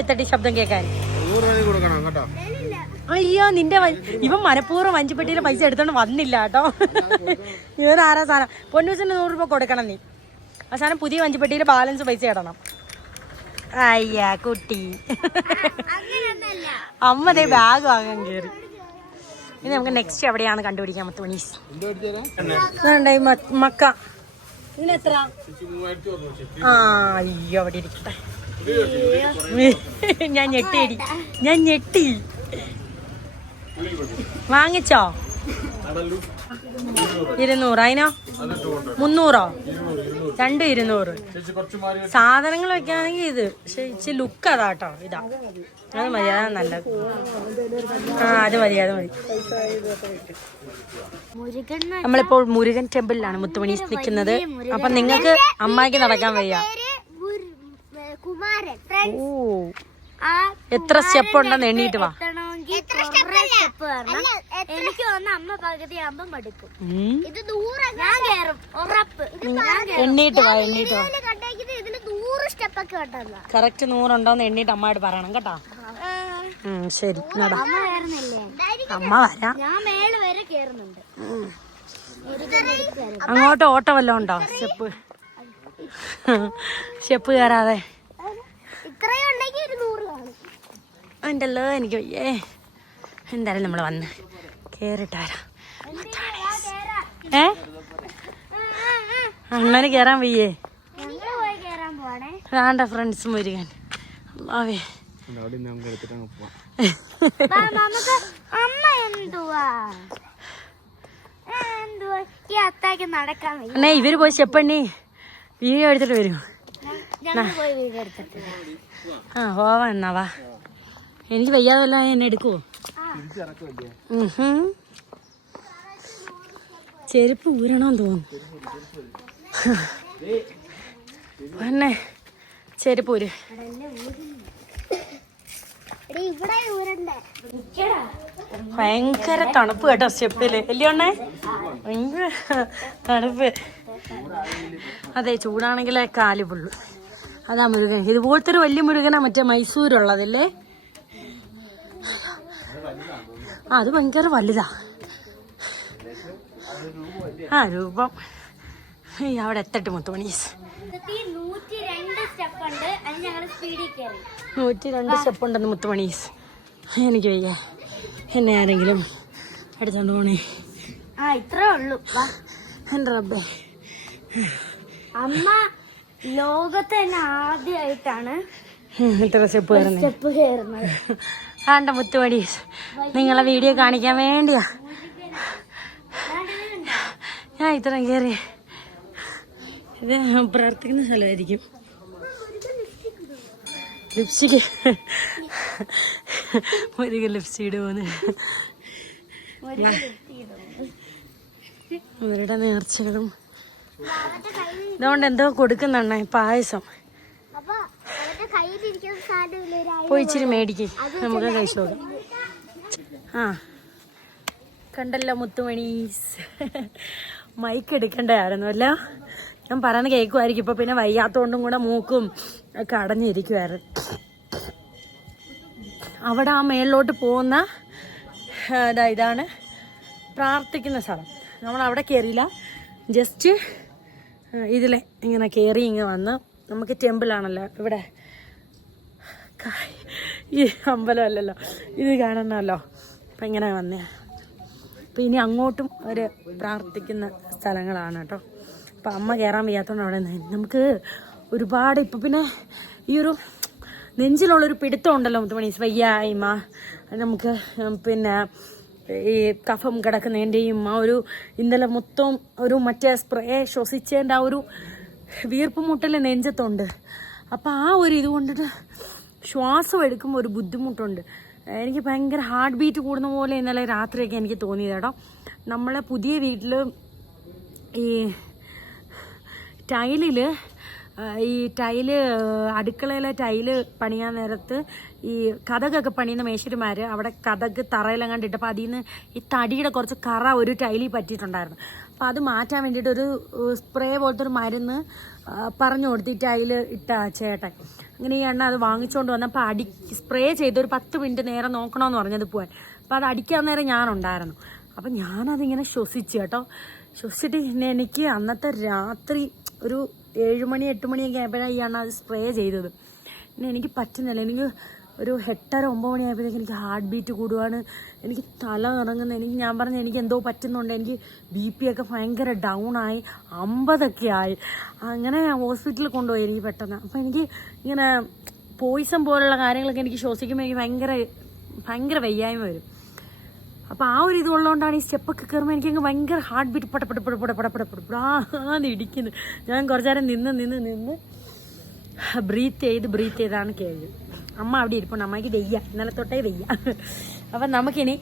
തട്ടി ശബ്ദം കേൾക്കാൻ. അയ്യോ നിന്റെ ഇവൻ മനഃപൂർവ്വം വഞ്ചിപ്പെട്ടിയിലെ പൈസ എടുത്തോണ്ട് വന്നില്ല കേട്ടോ. ഇവനാരാ സാധനം? പൊന്നൂസിന് 100 രൂപ കൊടുക്കണം നീ. അവസാനം പുതിയ വഞ്ചിപ്പെട്ടിയിലെ ബാലൻസ് പൈസ ഇടണം. അയ്യാ കുട്ടി. അമ്മ ദേ ബാഗ് വാങ്ങാൻ കയറി. ഇനി നമുക്ക് നെക്സ്റ്റ് എവിടെയാണ് കണ്ടുപിടിക്കാൻ. മുത്തുമണീസ് മക്ക. ഇതിനെത്ര? ആ അയ്യോ അവിടെ ഇരിക്കട്ടെ. ഞാൻ ഞെട്ടി. വാങ്ങിച്ചോ? 200. അതിനോ 300? 2 200. സാധനങ്ങൾ വെക്കാണെങ്കിൽ ഇത്. പക്ഷെ ഇച്ചിരി ലുക്ക് അതാട്ടോ. ഇതാ അത് മതി. അതാ നല്ലത്. ആ അത് മതി. നമ്മളിപ്പോൾ മുരുകൻ ടെമ്പിളിലാണ് മുത്തുമണീസ് നിൽക്കുന്നത്. അപ്പൊ നിങ്ങൾക്ക് അമ്മായിക്ക് നടക്കാൻ വയ്യ. ഓ എത്ര സ്റ്റെപ്പ് ഉണ്ടെന്ന് എണ്ണീട്ട് വാ. എനിക്ക് വന്ന് അമ്മ പകുതി ആകുമ്പോ മടുക്കും. എണ്ണീട്ട് വാ. കറക്റ്റ് 100 ഉണ്ടോന്ന് എണ്ണീട്ട് അമ്മയോട് പറയണം കേട്ടോ. ശരി നട. അമ്മ വരാം. ഞാൻ മേള് വരെ കേറുന്നുണ്ട്. അങ്ങോട്ട് ഓട്ടോ വല്ലതും ഉണ്ടോ? സ്റ്റെപ്പ് കയറാതെ ഉണ്ടല്ലോ. എനിക്ക് വയ്യേ. എന്തായാലും നമ്മള് വന്ന് കേറിട്ട് വരാം. അണ്ണന് കേറാൻ വയ്യേ? വേണ്ട ഫ്രണ്ട്സ് മുരുകൻ. അമ്മാവേ ഈ അത്താക്ക് നടക്കാൻ അണ്ണേ ഇവര് പോയി സ്റ്റെപ്പണ്ണി വീഡിയോ എടുത്തിട്ട് വരും. ഞങ്ങൾ പോയി വീഡിയോ എടുത്തിട്ടില്ല. ആ പോവാ എന്നാ വാ. എനിക്ക് വയ്യാതല്ല എന്നെ എടുക്കുവോ? ചെരുപ്പ് ഊരണമെന്ന് തോന്നുന്നു. പിന്നെ ചെരുപ്പ് ഊര്. ഭയങ്കര തണുപ്പ് കേട്ടോ സ്റ്റെപ്പില്. അല്ലയോണ്ണേ ഭയങ്കര തണുപ്പ്. അതെ ചൂടാണെങ്കിലേ കാല് പൊള്ളു. അതാ മുരുകൻ. ഇതുപോലത്തെ ഒരു വലിയ മുരുകനാ മറ്റേ മൈസൂരുള്ളതല്ലേ? അത് ഭയങ്കര വലുതാ. ആ രൂപം. അവിടെ എത്തട്ട് മുത്തുമണീസ്. 102 സ്റ്റെപ്പ് ഉണ്ടെന്ന് മുത്തുമണീസ്. എനിക്ക് വയ്യ. എന്നെ ആരെങ്കിലും എടുത്തോണ്ട് പോണേ. ഇത്രേ ഉള്ളൂ. എന്റെ റബ്ബേ. അമ്മ ലോകത്ത് തന്നെ ആദ്യമായിട്ടാണ് ഇത്ര സ്റ്റെപ്പ് കയറുന്നത്. ആണ്ട മുത്തുമണീസ് നിങ്ങളെ വീഡിയോ കാണിക്കാൻ വേണ്ടിയാ ഞാൻ ഇത്രയും കയറി. ഇത് പ്രാർത്ഥിക്കുന്ന സ്ഥലമായിരിക്കും. ലിപ്സ്റ്റിക്ക് മുരുകൻ ലിപ്സ്റ്റിക് ഇടുപോന്ന്. അവരുടെ നേർച്ചകളും ഇതുകൊണ്ട് എന്തോ കൊടുക്കുന്നുണ്ണ പായസം. പോയി ഇച്ചിരി മേടിക്കും, നമുക്ക് കഴിച്ചു നോക്കാം. ആ കണ്ടല്ലോ മുത്തുമണീസ്. മൈക്ക് എടുക്കണ്ടായിരുന്നു അല്ല. ഞാൻ പറയുന്നത് കേൾക്കുമായിരിക്കും. ഇപ്പൊ പിന്നെ വയ്യാത്തോണ്ടും കൂടെ മൂക്കും ഒക്കെ അടഞ്ഞിരിക്കുമായിരുന്നു. അവിടെ ആ മേളിലോട്ട് പോകുന്ന ഇതാണ് പ്രാർത്ഥിക്കുന്ന സ്ഥലം. നമ്മൾ അവിടെ കയറിയില്ല, ജസ്റ്റ് ഇതിലെ ഇങ്ങനെ കയറി ഇങ്ങനെ വന്ന് നമുക്ക് ടെമ്പിളാണല്ലോ ഇവിടെ. ഈ അമ്പലമല്ലല്ലോ ഇത് കാണണമല്ലോ. അപ്പം ഇങ്ങനെ വന്നേ. അപ്പം ഇനി അങ്ങോട്ടും ഒരു പ്രാർത്ഥിക്കുന്ന സ്ഥലങ്ങളാണ് കേട്ടോ. അപ്പം അമ്മ കയറാൻ വയ്യാത്തതുകൊണ്ട് അവിടെ നമുക്ക് ഒരുപാട് ഇപ്പം പിന്നെ ഈ ഒരു നെഞ്ചിലുള്ളൊരു പിടുത്തം ഉണ്ടല്ലോ മുത്തുമണീസ്. വയ്യായ്മ, നമുക്ക് പിന്നെ ഈ കഫം കിടക്കുന്നതിൻ്റെയും ആ ഒരു ഇന്നലെ മൊത്തം ഒരു മറ്റേ സ്പ്രേ ശ്വസിച്ചതിൻ്റെ ആ ഒരു വീർപ്പ് മുട്ടൽ നെഞ്ചത്തുണ്ട്. അപ്പം ആ ഒരു ഇത് കൊണ്ടിട്ട് ശ്വാസം എടുക്കുമ്പോൾ ഒരു ബുദ്ധിമുട്ടുണ്ട്. എനിക്ക് ഭയങ്കര ഹാർട്ട് ബീറ്റ് കൂടുന്ന പോലെ ഇന്നലെ രാത്രിയൊക്കെ എനിക്ക് തോന്നിയത് കേട്ടോ. നമ്മളെ പുതിയ വീട്ടിൽ ഈ ടൈല് അടുക്കളയിലെ ടൈല് പണിയാൻ നേരത്ത് ഈ കതകൊക്കെ പണിയുന്ന മേശരിമാർ അവിടെ കതക് തറയിലെങ്ങാണ്ട് ഇട്ടപ്പോൾ അതിൽ നിന്ന് ഈ തടിയുടെ കുറച്ച് കറ ഒരു ടൈലിൽ പറ്റിയിട്ടുണ്ടായിരുന്നു. അപ്പം അത് മാറ്റാൻ വേണ്ടിയിട്ട് ഒരു സ്പ്രേ പോലത്തെ ഒരു മരുന്ന് പറഞ്ഞു കൊടുത്ത് ഈ ടൈല് ഇട്ട ചേട്ടൻ. അങ്ങനെ ഈ എണ്ണ അത് വാങ്ങിച്ചുകൊണ്ട് വന്നപ്പോൾ സ്പ്രേ ചെയ്ത് ഒരു 10 മിനിറ്റ് നേരം നോക്കണമെന്ന് പറഞ്ഞത് പോവാൻ. അപ്പം അത് അടിക്കാൻ നേരം ഞാനുണ്ടായിരുന്നു. അപ്പം ഞാനതിങ്ങനെ ശ്വസിച്ചു കേട്ടോ. ശ്വസിച്ചിട്ട് പിന്നെ എനിക്ക് അന്നത്തെ രാത്രി ഒരു 7 മണി 8 മണിയൊക്കെ ആയപ്പോഴാണ് ഈ എണ്ണ അത് സ്പ്രേ ചെയ്തത്. പിന്നെ എനിക്ക് പറ്റുന്നില്ല. എനിക്ക് ഒരു 8:30 9 മണിയായപ്പോഴേക്ക് എനിക്ക് ഹാർട്ട് ബീറ്റ് കൂടുകയാണ്. എനിക്ക് തല ഇറങ്ങുന്നത്. ഞാൻ പറഞ്ഞ എനിക്ക് എന്തോ പറ്റുന്നുണ്ട്. എനിക്ക് BP ഒക്കെ ഭയങ്കര ഡൗൺ ആയി, 50 ആയി. അങ്ങനെ ഞാൻ ഹോസ്പിറ്റലിൽ കൊണ്ടുപോയി എനിക്ക് പെട്ടെന്ന്. അപ്പം എനിക്ക് ഇങ്ങനെ പോയിസൺ പോലുള്ള കാര്യങ്ങളൊക്കെ എനിക്ക് ശ്വസിക്കുമ്പോൾ എനിക്ക് ഭയങ്കര വയ്യായ്മ വരും. അപ്പം ആ ഒരു ഇതുള്ളതുകൊണ്ടാണ് ഈ സ്റ്റെപ്പൊക്കെ കയറുമ്പോൾ എനിക്കങ്ങ് ഭയങ്കര ഹാർട്ട് ബീറ്റ് പടപടപടപടപടപടാന്ന് ഇടിക്കുന്നത്. ഞാൻ കുറച്ചു നേരം നിന്ന് ബ്രീത്ത് ചെയ്താണ് കേൾവി. അമ്മ അവിടെ ഇരിപ്പുണ്ട്. അമ്മയ്ക്ക് വെയ്യ, ഇന്നലെ തൊട്ടേ വെയ്യ. അപ്പം നമുക്കിനി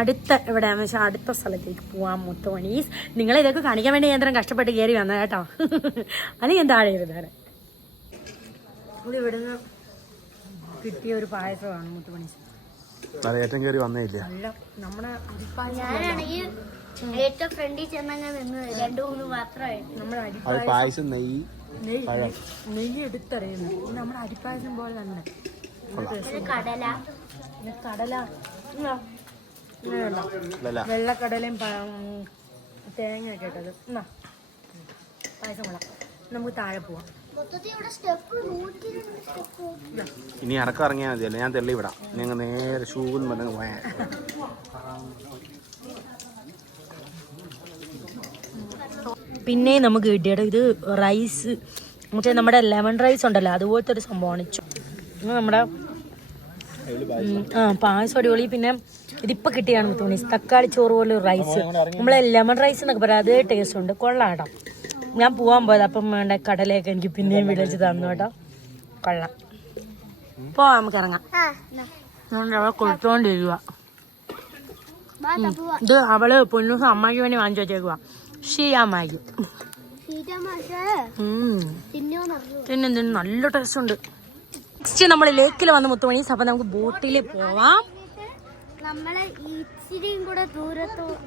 അടുത്ത എവിടെയാണെന്ന് വെച്ചാൽ അടുത്ത സ്ഥലത്തേക്ക് പോവാം മുത്തുമണീസ്. നിങ്ങളെ ഇതൊക്കെ കാണിക്കാൻ വേണ്ടി ഞാൻ കഷ്ടപ്പെട്ട് കയറി വന്നത് കേട്ടോ. അത് ഞാൻ താഴെ ഇരുന്നേരെ. ഇത് ഇവിടുന്ന് കിട്ടിയ ഒരു പായസമാണ് മുത്തുമണീസ്. ഏറ്റവും കയറി വന്നേ ഇല്ല. നമ്മുടെ ഞാനാണെങ്കിൽ ഏറ്റവും ഫ്രണ്ടിൽ ചെന്നങ്ങ് നിന്ന് 2-3 മാത്രമായിട്ട് നമ്മുടെ പായസം നെയ്യ് എടുത്തറിയുന്നു. നമ്മുടെ അരിപ്പായസം പോലെ തന്നെ. കടല വെള്ളക്കടലയും തേങ്ങയൊക്കെ ഇട്ടത്. പായസം കൊള്ളാം. നമുക്ക് താഴെ പോവാം. ഇനി ഇറക്കം ഇറങ്ങിയാൽ മതിയല്ലേ, ഞാൻ തെള്ളി വിടാം. ഞങ്ങൾ നേരെ ഷൂന്ന് പറഞ്ഞ് പോയാൽ പിന്നെ നമുക്ക് കിട്ടിയത് ഇത് റൈസ്, മറ്റേ നമ്മുടെ ലെമൺ റൈസ് ഉണ്ടല്ലോ അതുപോലത്തെ ഒരു സംഭവമാണ്. നമ്മുടെ പായസം അടിപൊളി. പിന്നെ ഇതിപ്പോൾ കിട്ടിയാണ് തോന്നി തക്കാളി ചോറ് പോലെ റൈസ്, നമ്മളെ ലെമൺ റൈസ് എന്നൊക്കെ പറയാം. അതേ ടേസ്റ്റ് ഉണ്ട്, കൊള്ളാട്ടോ. ഞാൻ പോവാൻ പോയത്. അപ്പം വേണ്ട കടലയൊക്കെ എനിക്ക് പിന്നെയും വിളിച്ച് തന്നു കേട്ടോ. കൊള്ളാം. പോവാം, നമുക്ക് ഇറങ്ങാം. അവളെ കൊടുത്തോണ്ടിരിക്കുക. ഇത് അവള് പൊന്നൂസ് അമ്മയ്ക്ക് വേണ്ടി വാങ്ങിച്ചു വെച്ചേക്കുവാ. ഷീയാമ്മയ്ക്ക് തിന്നും നല്ല ടേസ്റ്റ് ഉണ്ട്. നെക്സ്റ്റ് നമ്മൾ ലേക്കിൽ വന്ന് മുത്തുമണീസ്. അപ്പൊ നമുക്ക് ബോട്ടിൽ പോവാം. നമ്മള് ഇച്ചിരിയും കൂടെ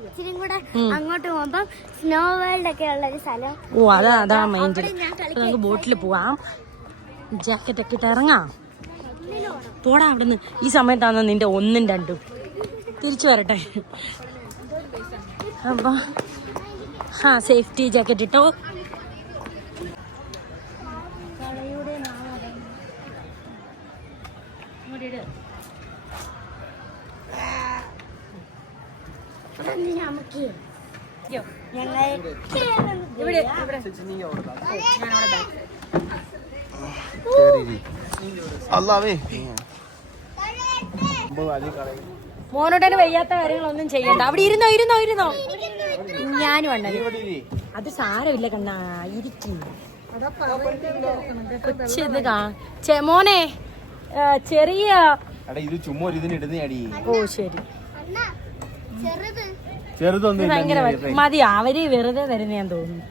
ഇച്ചിരിയും കൂടെ അങ്ങോട്ട് പോകുമ്പോ സ്നോ വേൾഡ് ഒക്കെ ഉള്ള ഒരു സ്ഥലം. ഓ അതാ മൈൻഡ്. നമുക്ക് ബോട്ടിൽ പോവാം. ജാക്കറ്റ് ഒക്കെ ഇട്ട് ഇറങ്ങാം. പോടാ അവിടുന്ന്. ഈ സമയത്താണ് നിന്റെ 1ഉം 2ഉം. തിരിച്ചു വരട്ടെ. അപ്പൊ സേഫ്റ്റി ജാക്കറ്റ് ഇട്ടോ. മോനോട്ടന് വയ്യാത്ത കാര്യങ്ങളൊന്നും ചെയ്യണ്ട. അവിടെ ഇരുന്നോ. ഞാനും ഉണ്ടല്ലോ. അത് സാരമില്ല കണ്ണാ, ഇരിക്കും. മോനെ ചെറിയ ഓ ശരി ഭയങ്കര മതി. അവര് വെറുതെ തരുന്ന തോന്നുന്നു.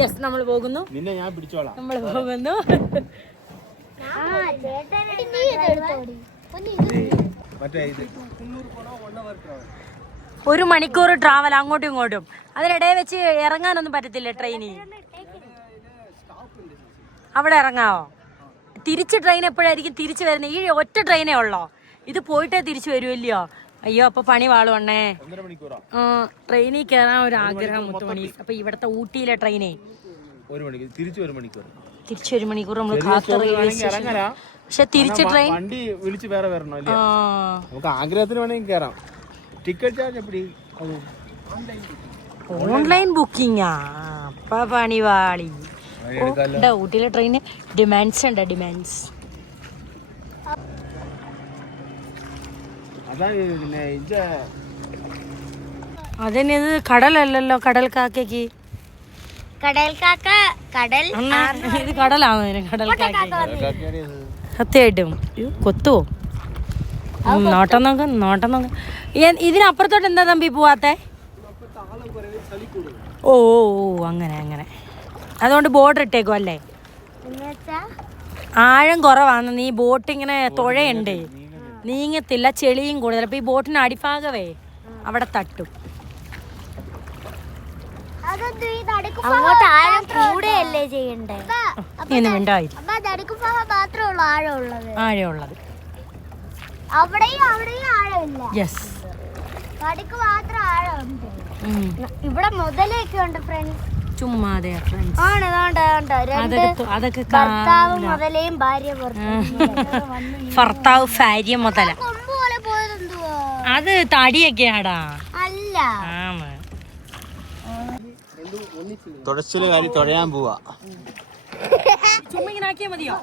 യെസ്, നമ്മൾ പോകുന്നു. നമ്മൾ പോകുന്നു. 1 മണിക്കൂർ ട്രാവൽ അങ്ങോട്ടും ഇങ്ങോട്ടും. അതിനിടയിൽ വെച്ച് ഇറങ്ങാനൊന്നും പറ്റത്തില്ല ട്രെയിനിൽ. അവിടെ ഇറങ്ങാവോ? തിരിച്ച് ട്രെയിൻ എപ്പോഴായിരിക്കും തിരിച്ചു വരുന്നത്? ഈ ഒറ്റ ട്രെയിനേ ഉള്ളോ? ഇത് പോയിട്ടേ തിരിച്ചു വരുമല്ലയോ? അയ്യോ, അപ്പൊ പണി വാളുവണ്ണേ. ട്രെയിനിൽ കയറാൻ ഒരു ആഗ്രഹം മുത്തുമണി. അപ്പൊ ഇവിടത്തെ ഊട്ടിയിലെ ട്രെയിനേ തിരിച്ചു 1 മണിക്കൂർ നമ്മൾ കാത്ത റെയിൽവേ സ്റ്റേഷൻ. പക്ഷെ തിരിച്ച് ട്രെയിൻ വണ്ടി വിളിച്ച് വേറെ വരണോ? നമുക്ക് ആഗ്രഹത്തിന് വേണമെങ്കിൽ കയറാം. ടിക്കറ്റ് ചാർജ് എപ്പടി? ഓൺലൈൻ ബുക്കിംഗാ. അപ്പൊ പണിവാളി. ഊട്ടിയിലെ ട്രെയിന് ഡിമാൻഡ്സ് ഉണ്ട്. ഡിമാൻഡ്സ് അതന്നെ. ഇത് കടലല്ലല്ലോ. കടൽ കാക്കയ്ക്ക് ഇത് കടലാണോ? കടൽ കാക്ക സത്യമായിട്ടും കൊത്തുവോ? നോട്ടം നോക്ക. ഇതിനപ്പുറത്തോട്ട് എന്താ തമ്പി പോവാത്തെ? ഓ അങ്ങനെ. അതുകൊണ്ട് ബോർഡർ ഇട്ടേക്കും അല്ലേ? ആഴം കുറവാണ്. നീ ബോട്ട് ഇങ്ങനെ തുഴയുണ്ട്, നീങ്ങത്തില്ല. ചെളിയും കൂടുതൽ. അപ്പൊ ഈ ബോട്ടിന് അടിഭാഗവേ അവിടെ തട്ടും. അങ്ങോട്ട് ആഴം കൂടെയല്ലേ ചെയ്യണ്ടേ? ആഴമുള്ളത് അവിടെയും ആഴമില്ല. തടിക്ക് മാത്രം ആഴമുണ്ട്. ഇവിടെ മുതലൊക്കെ ഉണ്ട് ഫ്രണ്ട്സ്. ചുമ്മാതെ ഭർത്താവ് മുതലയും ഭാര്യ ഭർത്താവ് ഭാര്യ മുതല. അത് തടിയൊക്കെയാടാ. അല്ല, തുടച്ചില് കാര്യം തുഴയാൻ പോവാ. ചുമ്മാ ഇങ്ങനെ ആക്കിയാ മതിയോ?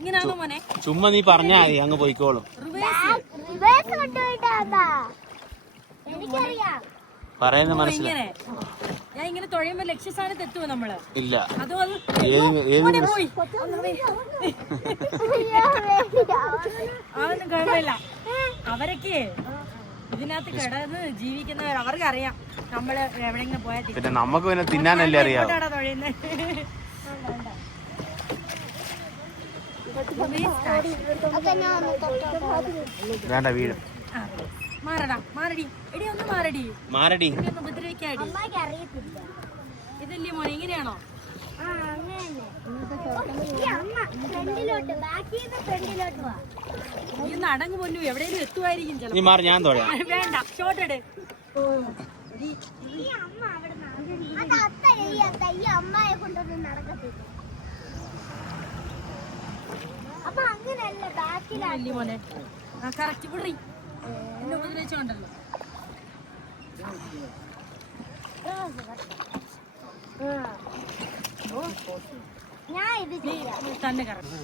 ഇങ്ങനെയാണോ മോനെ? ചുമ്മാ നീ പറഞ്ഞാ മതി, അങ്ങ് പോയിക്കോളും. പറയുന്ന മനസ്സിലായി. ഞാൻ ഇങ്ങനെ തുഴയുമ്പോ ലക്ഷ്യസ്ഥാനത്ത് എത്തുവോ നമ്മള്? ഇല്ല. അതൊന്നും കുഴപ്പമില്ല. അവരൊക്കെ ഇതിനകത്ത് കിടന്ന് ജീവിക്കുന്നവർ, അവർക്ക് അറിയാം നമ്മള് എവിടെയെങ്കിലും പോയാൽ. പിന്നെ നമുക്ക് പിന്നെ തിന്നാനല്ലേ അറിയാം. വേണ്ട വീഴും. മാറടി. ഇതല്ലേ മോനെ? ഇങ്ങനെയാണോ? ഈ നടങ്ങ് പൊന്നു എവിടെയും എത്തുമായിരിക്കും. നീ മാറി, ഞാൻ തോഴ. വേണ്ട, ഷോട്ട് ഇട്. അമ്മയെ കൊണ്ടൊന്നും നടക്കത്തില്ല. അപ്പൊ അങ്ങനെയല്ല, ബാക്കിലല്ലേ മോനെ? കറക്റ്റ് വിടറി. എന്നെ ഉപദ്രവിച്ചോണ്ടല്ലോ. ഞാൻ ഇത് തന്നെ കറക്റ്റ്.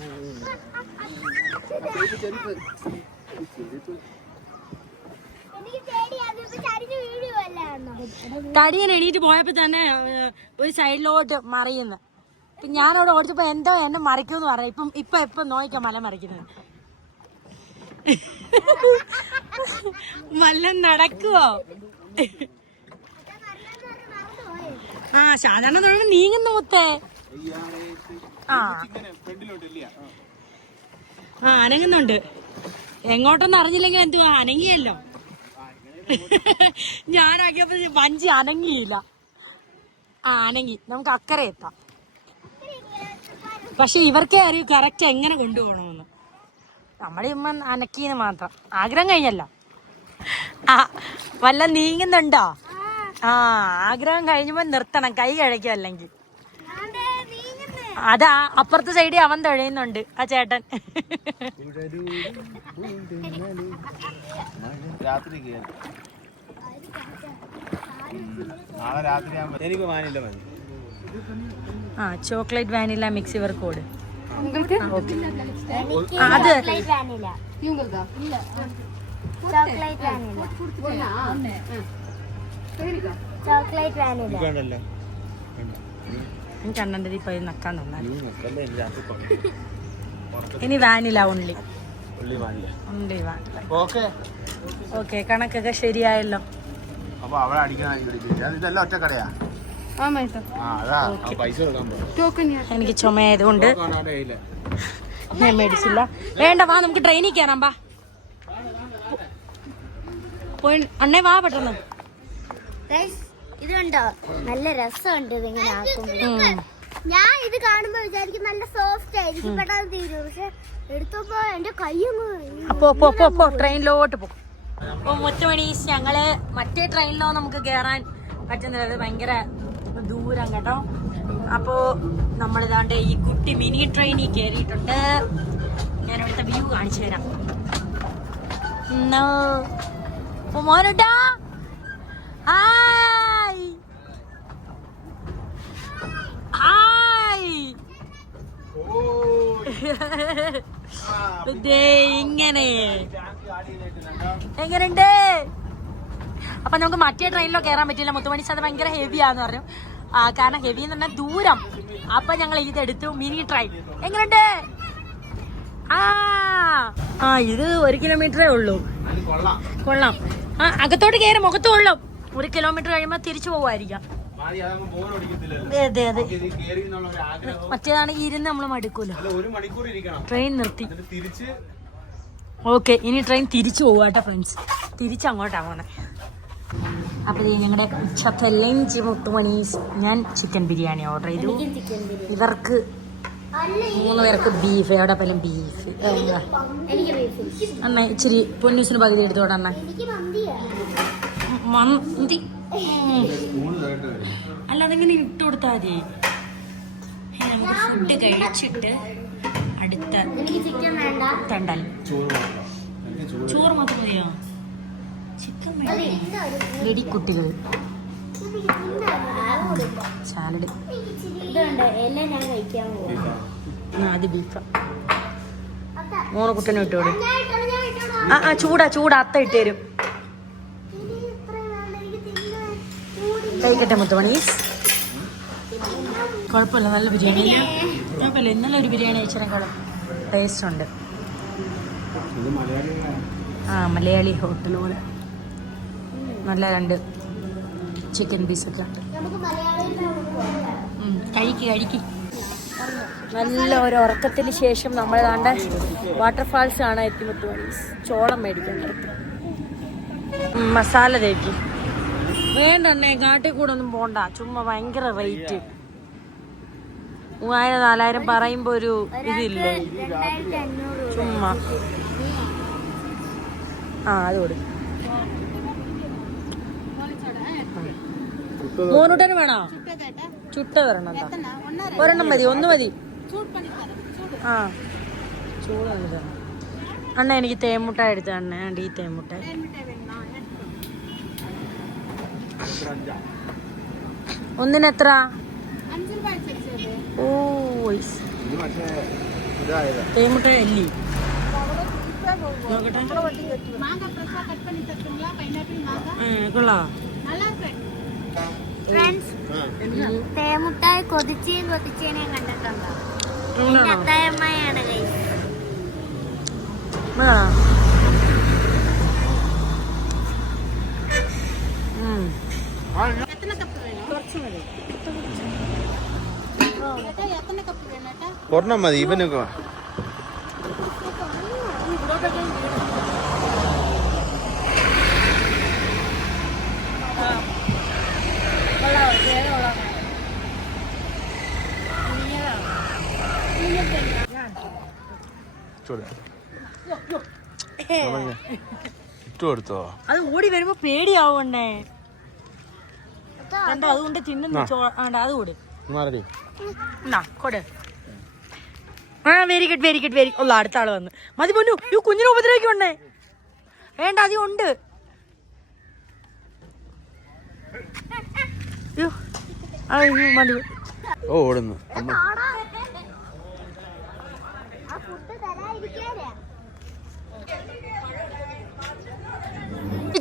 എനിക്ക് പേടിയാണ്. ചരിഞ്ഞ് വീഴുവല്ലാണ്. തടിയൻ എണീറ്റ് പോയപ്പോ തന്നെ ഒരു സൈഡിലോട്ട് മറിയുന്നു. ഇപ്പൊ ഞാനവിടെ ഓടിച്ചപ്പോ എന്തോ എന്നെ മറിക്കുമെന്ന് പറഞ്ഞു. ഇപ്പൊ നോക്കാം മല മറിക്കുന്നത്. മല്ല നടക്കുവോ? ആ സാധാരണ തൊഴുമ്പോ നീങ്ങുന്നു മുത്തേ. ആ അനങ്ങുന്നുണ്ട്. എങ്ങോട്ടൊന്നും അറിഞ്ഞില്ലെങ്കിൽ എന്തുവാ അനങ്ങിയല്ലോ. ഞാനാക്കിയപ്പോ വഞ്ചി അനങ്ങിയില്ല. അനങ്ങി. നമുക്ക് അക്കരെ എത്താം. പക്ഷെ ഇവർക്കേ അറിയൂ കറക്റ്റ് എങ്ങനെ കൊണ്ടുപോകണമെന്ന്. നമ്മുടെ ഉമ്മ അനക്കീന്ന് മാത്രം. ആഗ്രഹം കഴിഞ്ഞല്ലോ. വല്ല നീങ്ങുന്നുണ്ടോ? ആഗ്രഹം കഴിഞ്ഞപ്പോ നിർത്തണം, കൈ കഴിക്കും. അല്ലെങ്കിൽ അതാ അപ്പുറത്തെ സൈഡിൽ അവൻ തുഴയുന്നുണ്ട് ആ ചേട്ടൻ. ചോക്ലേറ്റ് വാനില മിക്സ് ഇവർക്ക് കൊടു. അത് കണ്ണൻ്റെ ഇപ്പൊ നക്കാൻ തന്നാൽ. ഇനി വാനില ഉള്ളി. ഓക്കെ കണക്കൊക്കെ ശരിയായല്ലോ. എനിക്ക് ചുമയായതുകൊണ്ട് ഞാൻ മേടിച്ചില്ല. വേണ്ട, വാ നമുക്ക് ട്രെയിനിൽ കയറാം. വാ പോയി അണ്ണേ, വാ പെട്ടെന്ന്. ഇത് കണ്ടോ, നല്ല രസമുണ്ട് ഇതിങ്ങനെ ആക്കുമ്പോ. ഞാൻ ഇത് കാണുമ്പോ വിചാരിക്കും നല്ല സോഫ്റ്റ് ആയിരിക്കും, പെട്ടെന്ന് തീരും. പക്ഷെ എടുത്തപ്പോ എന്റെ കൈയൊന്ന് ട്രെയിനിലോട്ട് പോകും. അപ്പൊ മുത്തുമണീസ് ഞങ്ങള് മറ്റേ ട്രെയിനിലോ നമുക്ക് കേറാൻ പറ്റുന്നില്ല, അത് ഭയങ്കര ദൂരം കേട്ടോ. അപ്പോ നമ്മളിതാണ്ട് ഈ കുട്ടി മിനി ട്രെയിനിൽ കയറിയിട്ടുണ്ട്. ഞാൻ ഇവിടുത്തെ വ്യൂ കാണിച്ചു തരാം. മോനുട്ടാ ഹായ് ഹായ്. ഇങ്ങനെ എങ്ങനെയുണ്ട്? അപ്പൊ നമുക്ക് മറ്റേ ട്രെയിനിലോ കയറാൻ പറ്റില്ല. മുത്തുമണീസ് അത് ഭയങ്കര ഹെവിയാന്ന് പറഞ്ഞു. കാരണം ഹെവി എന്ന് പറഞ്ഞാൽ ദൂരം. അപ്പൊ ഞങ്ങൾ ഇതെടുത്തു, മിനി ട്രെയിൻ. എങ്ങനെയുണ്ട്? ഇത് 1 കിലോമീറ്ററേ ഉള്ളൂ. കൊള്ളാം. അകത്തോട്ട് കയറി മുഖത്ത് കൊള്ളും. 1 കിലോമീറ്റർ കഴിയുമ്പോ തിരിച്ചു പോവായിരിക്കാം. അതെ അതെ. മറ്റേതാണ് ഇരുന്ന് നമ്മൾ മടുക്കൂല. ട്രെയിൻ നിർത്തി. ഓക്കെ, ഇനി ട്രെയിൻ തിരിച്ചു പോവാട്ടോ ഫ്രണ്ട്സ്. തിരിച്ചങ്ങോട്ടാ പോണേ. അപ്പൊ ഞങ്ങളുടെ ഉച്ചത്തെ ലഞ്ച് മുത്തുമണീസ്. ഞാൻ ചിക്കൻ ബിരിയാണി ഓർഡർ ചെയ്തു. ഇവർക്ക് 3 പേർക്ക് ബീഫ്. എവിടെ പോലും ബീഫ്. അണ്ണ ഇച്ചിരി പൊന്നൂസിന് പകുതി എടുത്തോടെ. അണ്ണ മന്തി അല്ല, അതെങ്ങനെ ഇട്ട് കൊടുത്താൽ മതി. നമുക്ക് ഫുഡ് കഴിച്ചിട്ട് അടുത്ത തണ്ടൽ ചോറ് മാത്രം മതിയോ? ചിക്കൻ വെടിക്കുട്ടികൾ, സാലഡ്. അത് ബീഫാ. 3 കുട്ടനും ഇട്ടോട്. ചൂടാ അത്ത ഇട്ട് തരും. കഴിക്കട്ടെ മുത്തുമണീസ്. കുഴപ്പമില്ല, നല്ല ബിരിയാണി. കുഴപ്പമില്ല, ഇന്നലെ ഒരു ബിരിയാണി കഴിച്ചതിനേക്കാളും ടേസ്റ്റ് ഉണ്ട്. മലയാളി ഹോട്ടൽ പോലെ നല്ല 2 ചിക്കൻ പീസൊക്കെ ഉണ്ട്. കഴിക്ക്. നല്ല ഒരു ഉറക്കത്തിന് ശേഷം നമ്മൾ ദാണ്ട വാട്ടർഫാൾസ് ആണ് എത്തി. മുത്തുമണീസ് ചോളം മേടിക്കേണ്ടത്. മസാല തേക്കി വേണ്ടണ്ണേ. കാട്ടിൽ കൂടെ ഒന്നും പോണ്ട, ചുമ്മാ ഭയങ്കര റേറ്റ്. 3000-4000 പറയുമ്പോ ഒരു ഇതില്ലേ, ചുമ്മാ. അത് കൊടു. മോനൂട്ടന് വേണോ? ചുട്ട വരണം. ഒരെണ്ണം മതി, 1 മതി. ചൂടുണ്ട് അണ്ണ. എനിക്ക് തേമുട്ട എടുത്ത അണ്ണ. ഈ തേമുട്ട ഒന്നിനെത്ര? ഓ തേമുട്ട അല്ലി. കൊള്ളാ. ഫ്രണ്ട്സ്, തേമുട്ടായി കൊതിച്ചേനെ കണ്ടിട്ടുണ്ടോ? എന്റെ അത്തായമ്മയാണ് ഗൈസ്. ഒരെണ്ണം മതി ഇവനൊക്കെ. ഇട്ടുകൊടുത്തോ? അത് ഓടി വരുമ്പോ പേടിയാവണ്ടേ? കണ്ടോ, അതുകൊണ്ട് തിന്നുന്നു. അത് കൂടി കൊട്. ആ very good very good very. ഉള്ള അടുത്ത ആള് വന്ന്. മതി പൊന്നു, ഈ കുഞ്ഞിനെ ഉപദ്രവിക്കണ്ടേ? വേണ്ട, അതി ഉണ്ട്. മതി. ഓ ഓടുന്നു.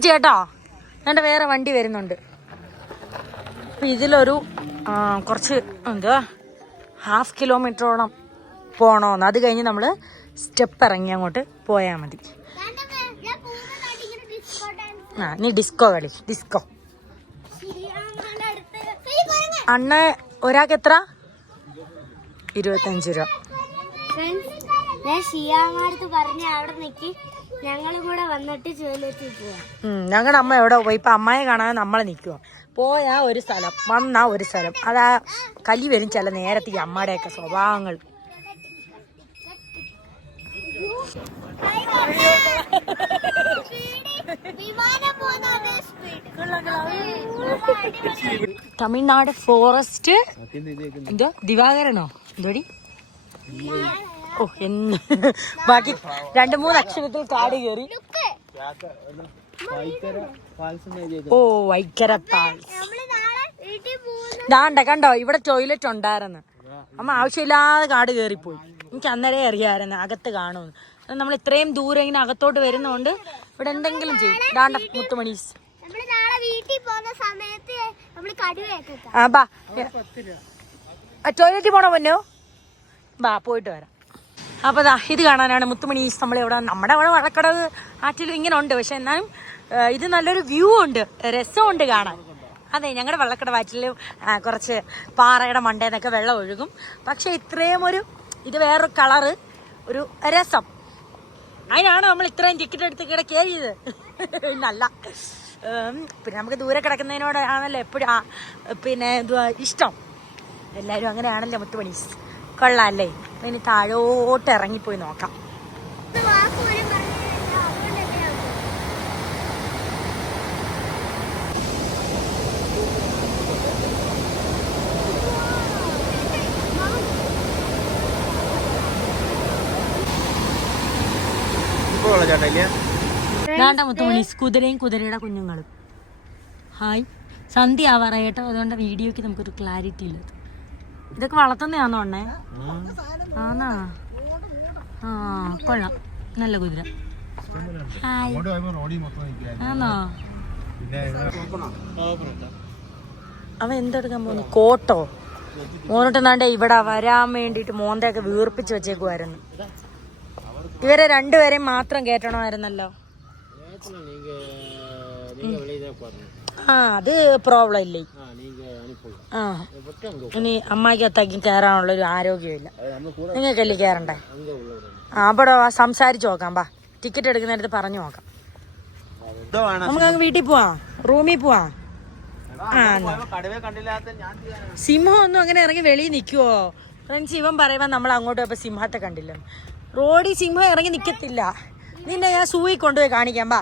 ചേട്ടാ, എന്റെ വേറെ വണ്ടി വരുന്നുണ്ട്. അപ്പൊ ഇതിലൊരു കുറച്ച് എന്തുവാ 1/2 കിലോമീറ്ററോളം പോണോന്ന്. അത് കഴിഞ്ഞ് നമ്മള് സ്റ്റെപ്പ് ഇറങ്ങി അങ്ങോട്ട് പോയാ മതി. നീ ഡിസ്കോ കളി. ഡിസ്കോ അണ്ണ ഒരാൾക്ക് എത്ര? 25 രൂപ. ഞാൻ ഷിയാമാടുത്ത് പറഞ്ഞ അവിടെ നിക്കി, ഞങ്ങളും കൂടെ വന്നിട്ട് ചോദിച്ചു പോവാ. ഞങ്ങളുടെ അമ്മ എവിടെ പോയി? ഇപ്പൊ അമ്മയെ കാണാൻ നമ്മളെ നിൽക്കുക. പോയാ ഒരു സ്ഥലം, വന്നാ ഒരു സ്ഥലം. അതാ കലി വരും ചില നേരത്തെ ഈ അമ്മയുടെയൊക്കെ സ്വഭാവങ്ങൾ. തമിഴ്നാട് ഫോറസ്റ്റ് എന്തോ ദിവാകരനോ എന്തോടി? ഓ എന്ന് ബാക്കി 2-3 അക്ഷരത്തിൽ കാട് കയറി. ഓ വൈക്കര പാൽസ്. ദാണ്ട കണ്ടോ, ഇവിടെ ടോയ്ലറ്റ് ഉണ്ടായിരുന്നു. അമ്മ ആവശ്യമില്ലാതെ കാട് കയറിപ്പോയി. എനിക്ക് അന്നേരം അറിയാമായിരുന്നു അകത്ത് കാണുമെന്ന്. നമ്മൾ ഇത്രയും ദൂരം ഇങ്ങനെ അകത്തോട്ട് വരുന്നോണ്ട് ഇവിടെ എന്തെങ്കിലും ചെയ്യും. ദാണ്ട മുത്തുമണീസ്. ആ ബാ, ടോയ്ലറ്റിൽ പോണോ പൊന്നോ? ബാ പോയിട്ട് വരാം. അപ്പോൾ ഇത് കാണാനാണ് മുത്തുമണീസ്. നമ്മളിവിടെ നമ്മുടെ അവിടെ വള്ളക്കടവ് ആറ്റിൽ ഇങ്ങനെ ഉണ്ട്. പക്ഷെ എന്നാലും ഇത് നല്ലൊരു വ്യൂ ഉണ്ട്, രസമുണ്ട് കാണാൻ. അതെ, ഞങ്ങളുടെ വള്ളക്കടവ് ആറ്റിൽ കുറച്ച് പാറയുടെ മണ്ടേന്നൊക്കെ വെള്ളം ഒഴുകും. പക്ഷെ ഇത്രയും ഇത് വേറൊരു കളറ്, ഒരു രസം. അതിനാണ് നമ്മൾ ഇത്രയും ടിക്കറ്റ് എടുത്ത് ഇവിടെ കയറിയത്. നല്ല പിന്നെ നമുക്ക് ദൂരെ കിടക്കുന്നതിനോട് ആണല്ലോ എപ്പോഴും പിന്നെ എന്തുവാ ഇഷ്ടം. എല്ലാവരും അങ്ങനെയാണല്ലോ മുത്തുമണീസ്. കൊള്ളാല്ലേ? ഇനി താഴോട്ട് ഇറങ്ങിപ്പോയി നോക്കാം. വേണ്ട മുത്തുമണീസ്, കുതിരയും കുതിരയുടെ കുഞ്ഞുങ്ങളും. ഹായ്, സന്ധ്യ ആവാറായി കേട്ടോ. അതുകൊണ്ട് വീഡിയോക്ക് നമുക്കൊരു ക്ലാരിറ്റി ഇല്ല. ഇതൊക്കെ വളർത്തുന്നതാണോ അണ്ണേ? ആന്നാ? ആ കൊള്ളാം, നല്ല കുതിര. ഹായ്, ആന്നോ? അവൻ എന്തെടുക്കാൻ പോകുന്നു? കോട്ടോ? മോനോട്ടെന്നാണ്ടേ ഇവിടെ വരാൻ വേണ്ടിട്ട് മോന്തയൊക്കെ വീർപ്പിച്ച് വെച്ചേക്കുമായിരുന്നു. ഇവരെ രണ്ടുപേരെയും മാത്രം കേട്ടണമായിരുന്നല്ലോ. ആ അത് പ്രോബ്ലം ഇല്ലേ? ആ ഇനി അമ്മായിക്ക് അത്താക്കും കയറാനുള്ളൊരു ആരോഗ്യമില്ല. നിങ്ങൾക്കല്ലേ കയറണ്ടേ? ആ അവിടെ സംസാരിച്ച് നോക്കാം. ബാ, ടിക്കറ്റ് എടുക്കുന്നിടത്ത് പറഞ്ഞു നോക്കാം. നമുക്ക് വീട്ടിൽ പോവാ, റൂമിൽ പോവാ. ആ സിംഹം ഒന്നും അങ്ങനെ ഇറങ്ങി വെളിയിൽ നിൽക്കുവോ? ഫ്രണ്ട്സ്, ഇവൻ പറയുമ്പോൾ നമ്മൾ അങ്ങോട്ട് പോയപ്പോൾ സിംഹത്തെ കണ്ടില്ല. റോഡിൽ സിംഹം ഇറങ്ങി നിൽക്കത്തില്ല. നിന്നെ ഞാൻ സൂയി കൊണ്ടുപോയി കാണിക്കാം. ബാ,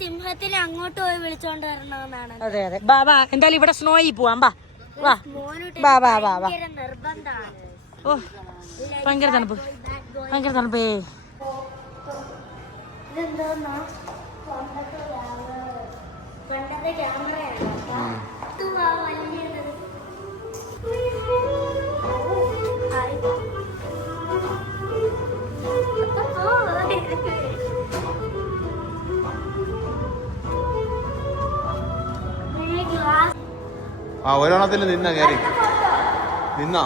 സിംഹത്തിനെ അങ്ങോട്ട് പോയി വിളിച്ചോണ്ട് വരണമെന്നാണ്. അതെ അതെ, ബാ ബാ. എന്തായാലും ഇവിടെ സ്നോയിൽ പോവാം. ബാ വാ ബാ ബാ ബാ ബാ. ഓ ഭയങ്കര തണുപ്പ്, ഭയങ്കര തണുപ്പേ. ആ ഒരെണ്ണത്തിൽ നിന്നാ കയറി നിന്നാ.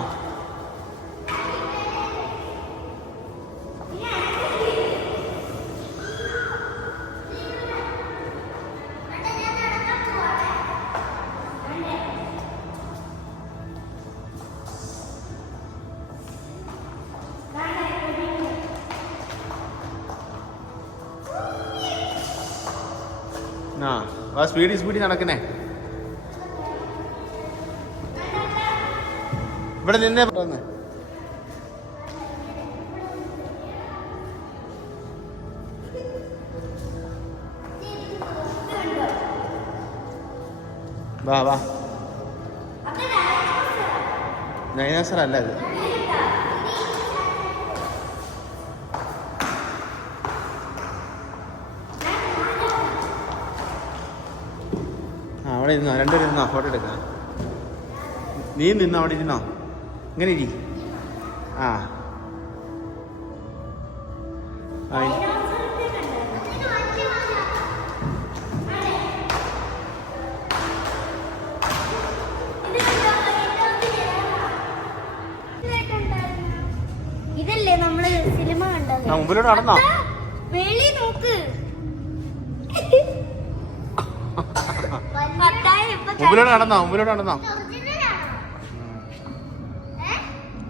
ആ സ്പീഡിൽ നടക്കുന്നേ. ഇവിടെ നിന്നേ വന്ന് വാ വാ. ഡൈനോസർ അല്ല ഇത്. അവിടെ ഇരുന്നോ, രണ്ടുപേരും ഇരുന്നോ, ഫോട്ടോ എടുക്കാം. നീ നിന്നോ, അവിടെ ഇരുന്നോ, ഇങ്ങനെ ഇരി. ആ ഇതല്ലേ നമ്മള് സിനിമ കണ്ടത്? മുമ്പിലോട്ട് നടന്നോ? വെളി നോക്ക്. മുമ്പിലോട്ട് നടന്നോ?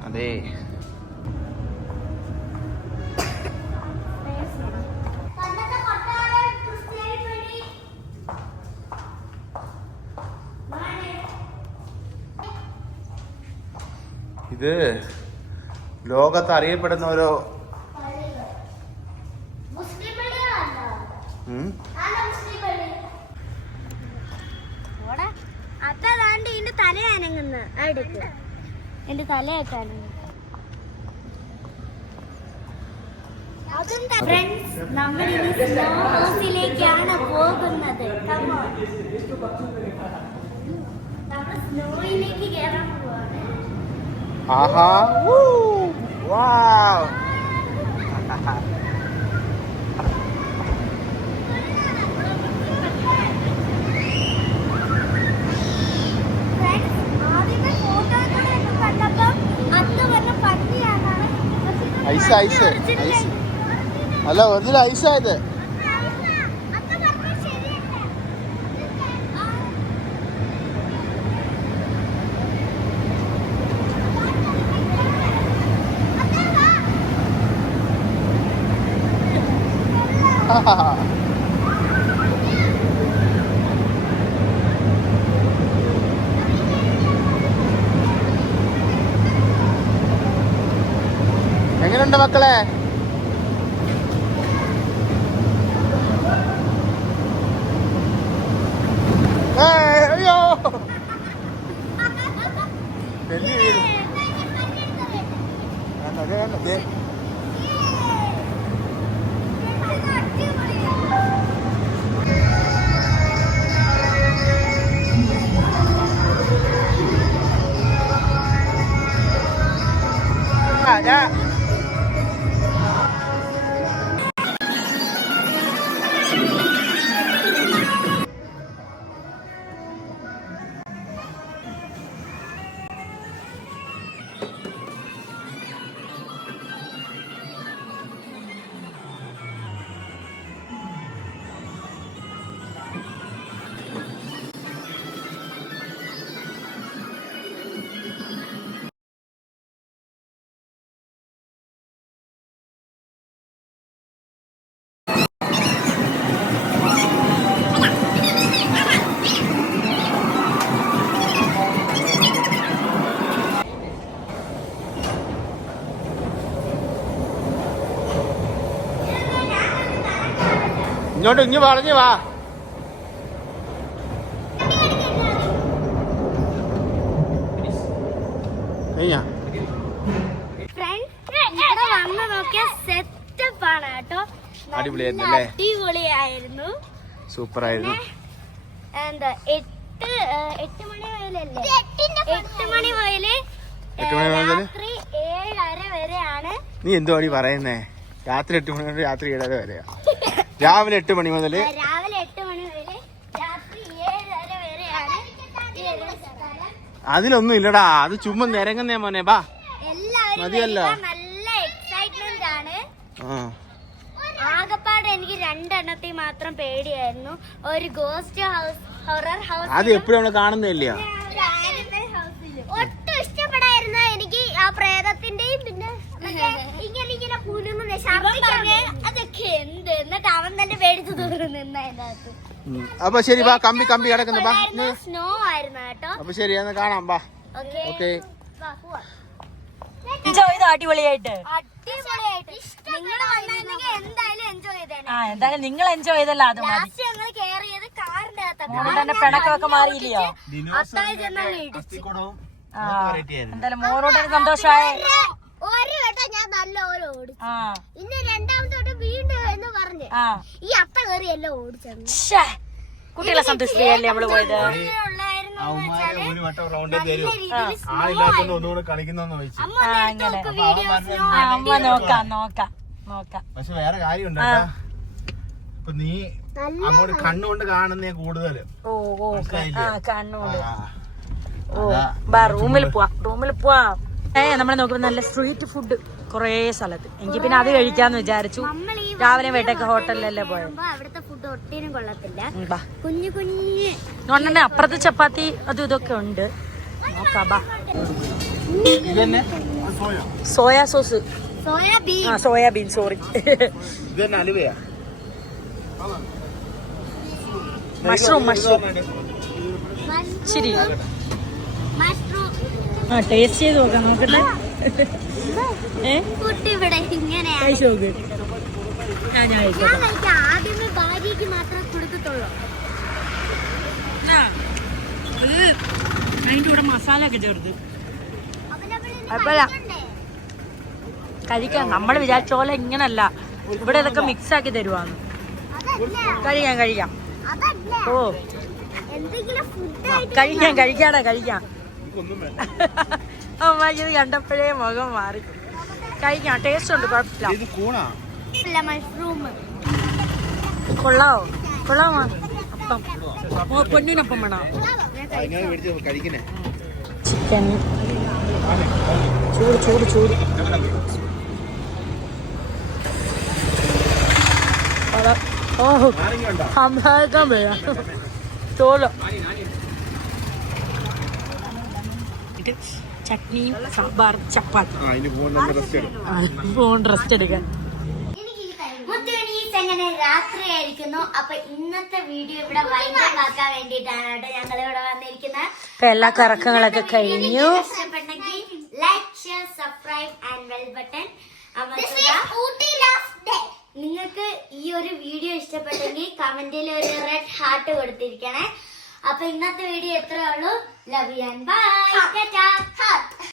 അതെ. ഇത് ലോകത്ത് അറിയപ്പെടുന്ന ഓരോ അതാണ്ട് ഇതിന്റെ തല അനങ്ങുന്ന എടുക്ക്. എന്റെ തലയൊക്കെ അനങ്ങുന്നു. ഫ്രണ്ട്സ്, നമ്മൾ ഇനി സ്നോ ഹൗസിലേക്കാണ് പോകുന്നത്. നമ്മൾ സ്നോയിലേക്ക് കയറാൻ പോവാണ്. ആഹാ, വാവ്. ഐസ് അല്ല, ഒറിജിനൽ ഐസായത്. എങ്ങനെയുണ്ട് മക്കളെ? അയ്യോ, ഇങ്ങ് പറഞ്ഞു വാ. വന്ന് നോക്കിയ സെറ്റപ്പ് ആണ് കേട്ടോ. അടിപൊളിയായിരുന്നു, സൂപ്പർ ആയിരുന്നു. എന്താ 8 മണി മുതലല്ലേ? 8 മണി മുതല് രാത്രി 7:30 വരെയാണ്. നീ എന്തുവാടി പറയുന്നേ? രാത്രി 8 മണി മുതൽ രാത്രി 7:30 വരെയാ? രാവിലെ 8 മണി മുതൽ രാത്രി 7:30 വരെയാണ് ഈ ഒരു സ്ഥലം. അതിലൊന്നും ഇല്ലടാ, അത് ചുമ്മാ നിരങ്ങുന്നേ മോനെ. ബാ എല്ലാവരും മതിയല്ലോ. നല്ല എക്സൈറ്റ്മെന്റ് ആണ്. ആ ആകപ്പാടെ എനിക്ക് 2 എണ്ണത്തിൽ മാത്രം പേടിയായിരുന്നു. ഒരു ഗോസ്റ്റ് ഹൗസ്, ഹൊറർ ഹൗസ്. അത് എപ്പോഴും നമ്മള് കാണുന്നില്ല. ഒട്ടും ഇഷ്ടപ്പെടായിരുന്നു എനിക്ക് ആ പ്രേതത്തിന്റെയും പിന്നെ ഇങ്ങനെ ഇങ്ങനെ കുലുങ്ങുന്ന അതൊക്കെ എന്ത്, എന്നിട്ട് അവൻ തന്നെ പേടിച്ചു നിന്ന അതിനകത്ത്. അപ്പൊ ശരി, ബാ കമ്പി കിടക്കുന്നു. ബാ സ്നോ ആയിരുന്നു കേട്ടോ. അപ്പൊ ശരി, എന്നാ കാണാം. ബാ ഓക്കെ. എൻജോയ് ചെയ്ത് അടിപൊളിയായിട്ട്. അടിപൊളിയായിട്ട് നിങ്ങൾ വന്നിരുന്നെങ്കിൽ എന്തായാലും എൻജോയ് ചെയ്തേനെ. എന്തായാലും നിങ്ങൾ എൻജോയ് ചെയ്തല്ലോ. അത് മതി. ലാസ്റ്റ് ഞങ്ങൾ കയറിയത് കാറിന്റെ മോളുടെ പിണക്കമൊക്കെ മാറിയില്ലയോ? എന്തായാലും മോളോട് സന്തോഷമായ. ഒരു വട്ടം ഞാൻ നല്ലോണം ഓടിച്ചു. ഇന്ന് 2ാമത്തെ വട്ടം വീണ്ടും എന്ന് പറഞ്ഞ് ഈ അപ്പ കയറി എല്ലാം ഓടിച്ചു. കുട്ടികളെ സന്തോഷിപ്പിക്കല്ലേ നമ്മള് പോയത്. അമ്മ നോക്കാം. പക്ഷെ വേറെ കാര്യമുണ്ട്, ഇപ്പൊ നീ അങ്ങോട്ട് കണ്ണുകൊണ്ട് കാണുന്നേ കൂടുതല്. കണ്ണുകൊണ്ട്. റൂമിൽ പോവാം. നമ്മളെ നോക്കുമ്പോ നല്ല സ്ട്രീറ്റ് ഫുഡ് കൊറേ സ്ഥലത്ത്. എങ്കിൽ പിന്നെ അത് കഴിക്കാന്ന് വിചാരിച്ചു. രാവിലെ വീട്ടൊക്കെ ഹോട്ടലിലല്ലേ പോയത്. അവിടുത്തെ ഫുഡ് ഒട്ടിനും കൊള്ളത്തില്ല. കുഞ്ഞു കുഞ്ഞു അപ്പുറത്ത് ചപ്പാത്തി അതും ഇതൊക്കെ ഉണ്ട്. നോക്കാം. Soya sauce, soyabean, sorry. Mushroom ശരി. ടേസ്റ്റ് ചെയ്ത് നോക്കാം. നോക്കട്ടെ. ആദ്യമേ ഭാര്യക്ക് മാത്രമേ കൊടുക്കത്തുള്ളൂ. അതിന്റെ കൂടെ മസാല ഒക്കെ ചേർത്ത് കഴിക്കാം. നമ്മൾ വിചാരിച്ച പോലെ ഇങ്ങനല്ല, ഇവിടെ ഇതൊക്കെ മിക്സ് ആക്കി തരുവാന്ന്. കഴിക്കാം. ഓ കഴിക്കാം. അമ്മക്ക് ഇത് കണ്ടപ്പോഴേ മുഖം മാറി. കഴിക്കാം, ടേസ്റ്റ് ഉണ്ട്, കുഴപ്പമില്ല. മഷ്റൂം കൊള്ളാമോ? അപ്പം പൊന്നിനൊപ്പം വേണോ? ചിക്കൻ ചൂട്. ഓഹോ സംസാരിക്കാൻ വരാ ചോളോ. ചട്നിയും സാമ്പാർ ചപ്പാത്തി. ഫോൺ റെസ്റ്റ് എടുക്കാൻ. എങ്ങനെ രാത്രിയായിരിക്കുന്നു. അപ്പൊ ഇന്നത്തെ വീഡിയോ ഇവിടെ വൈൻഡപ്പ് ആക്കാൻ വേണ്ടിയിട്ടാണ് കേട്ടോ ഞങ്ങൾ ഇവിടെ വന്നിരിക്കുന്നത്. എല്ലാ കറക്കങ്ങളൊക്കെ കഴിഞ്ഞു. ഇഷ്ടപ്പെട്ടെങ്കിൽ like, share, subscribe and bell button അമർത്തുക. നിങ്ങൾക്ക് ഈ ഒരു വീഡിയോ ഇഷ്ടപ്പെട്ടെങ്കിൽ കമന്റിൽ ഒരു റെഡ് ഹാർട്ട് കൊടുത്തിരിക്കണേ. അപ്പൊ ഇന്നത്തെ വീഡിയോ എത്രയേ ഉള്ളൂ. Love you and by.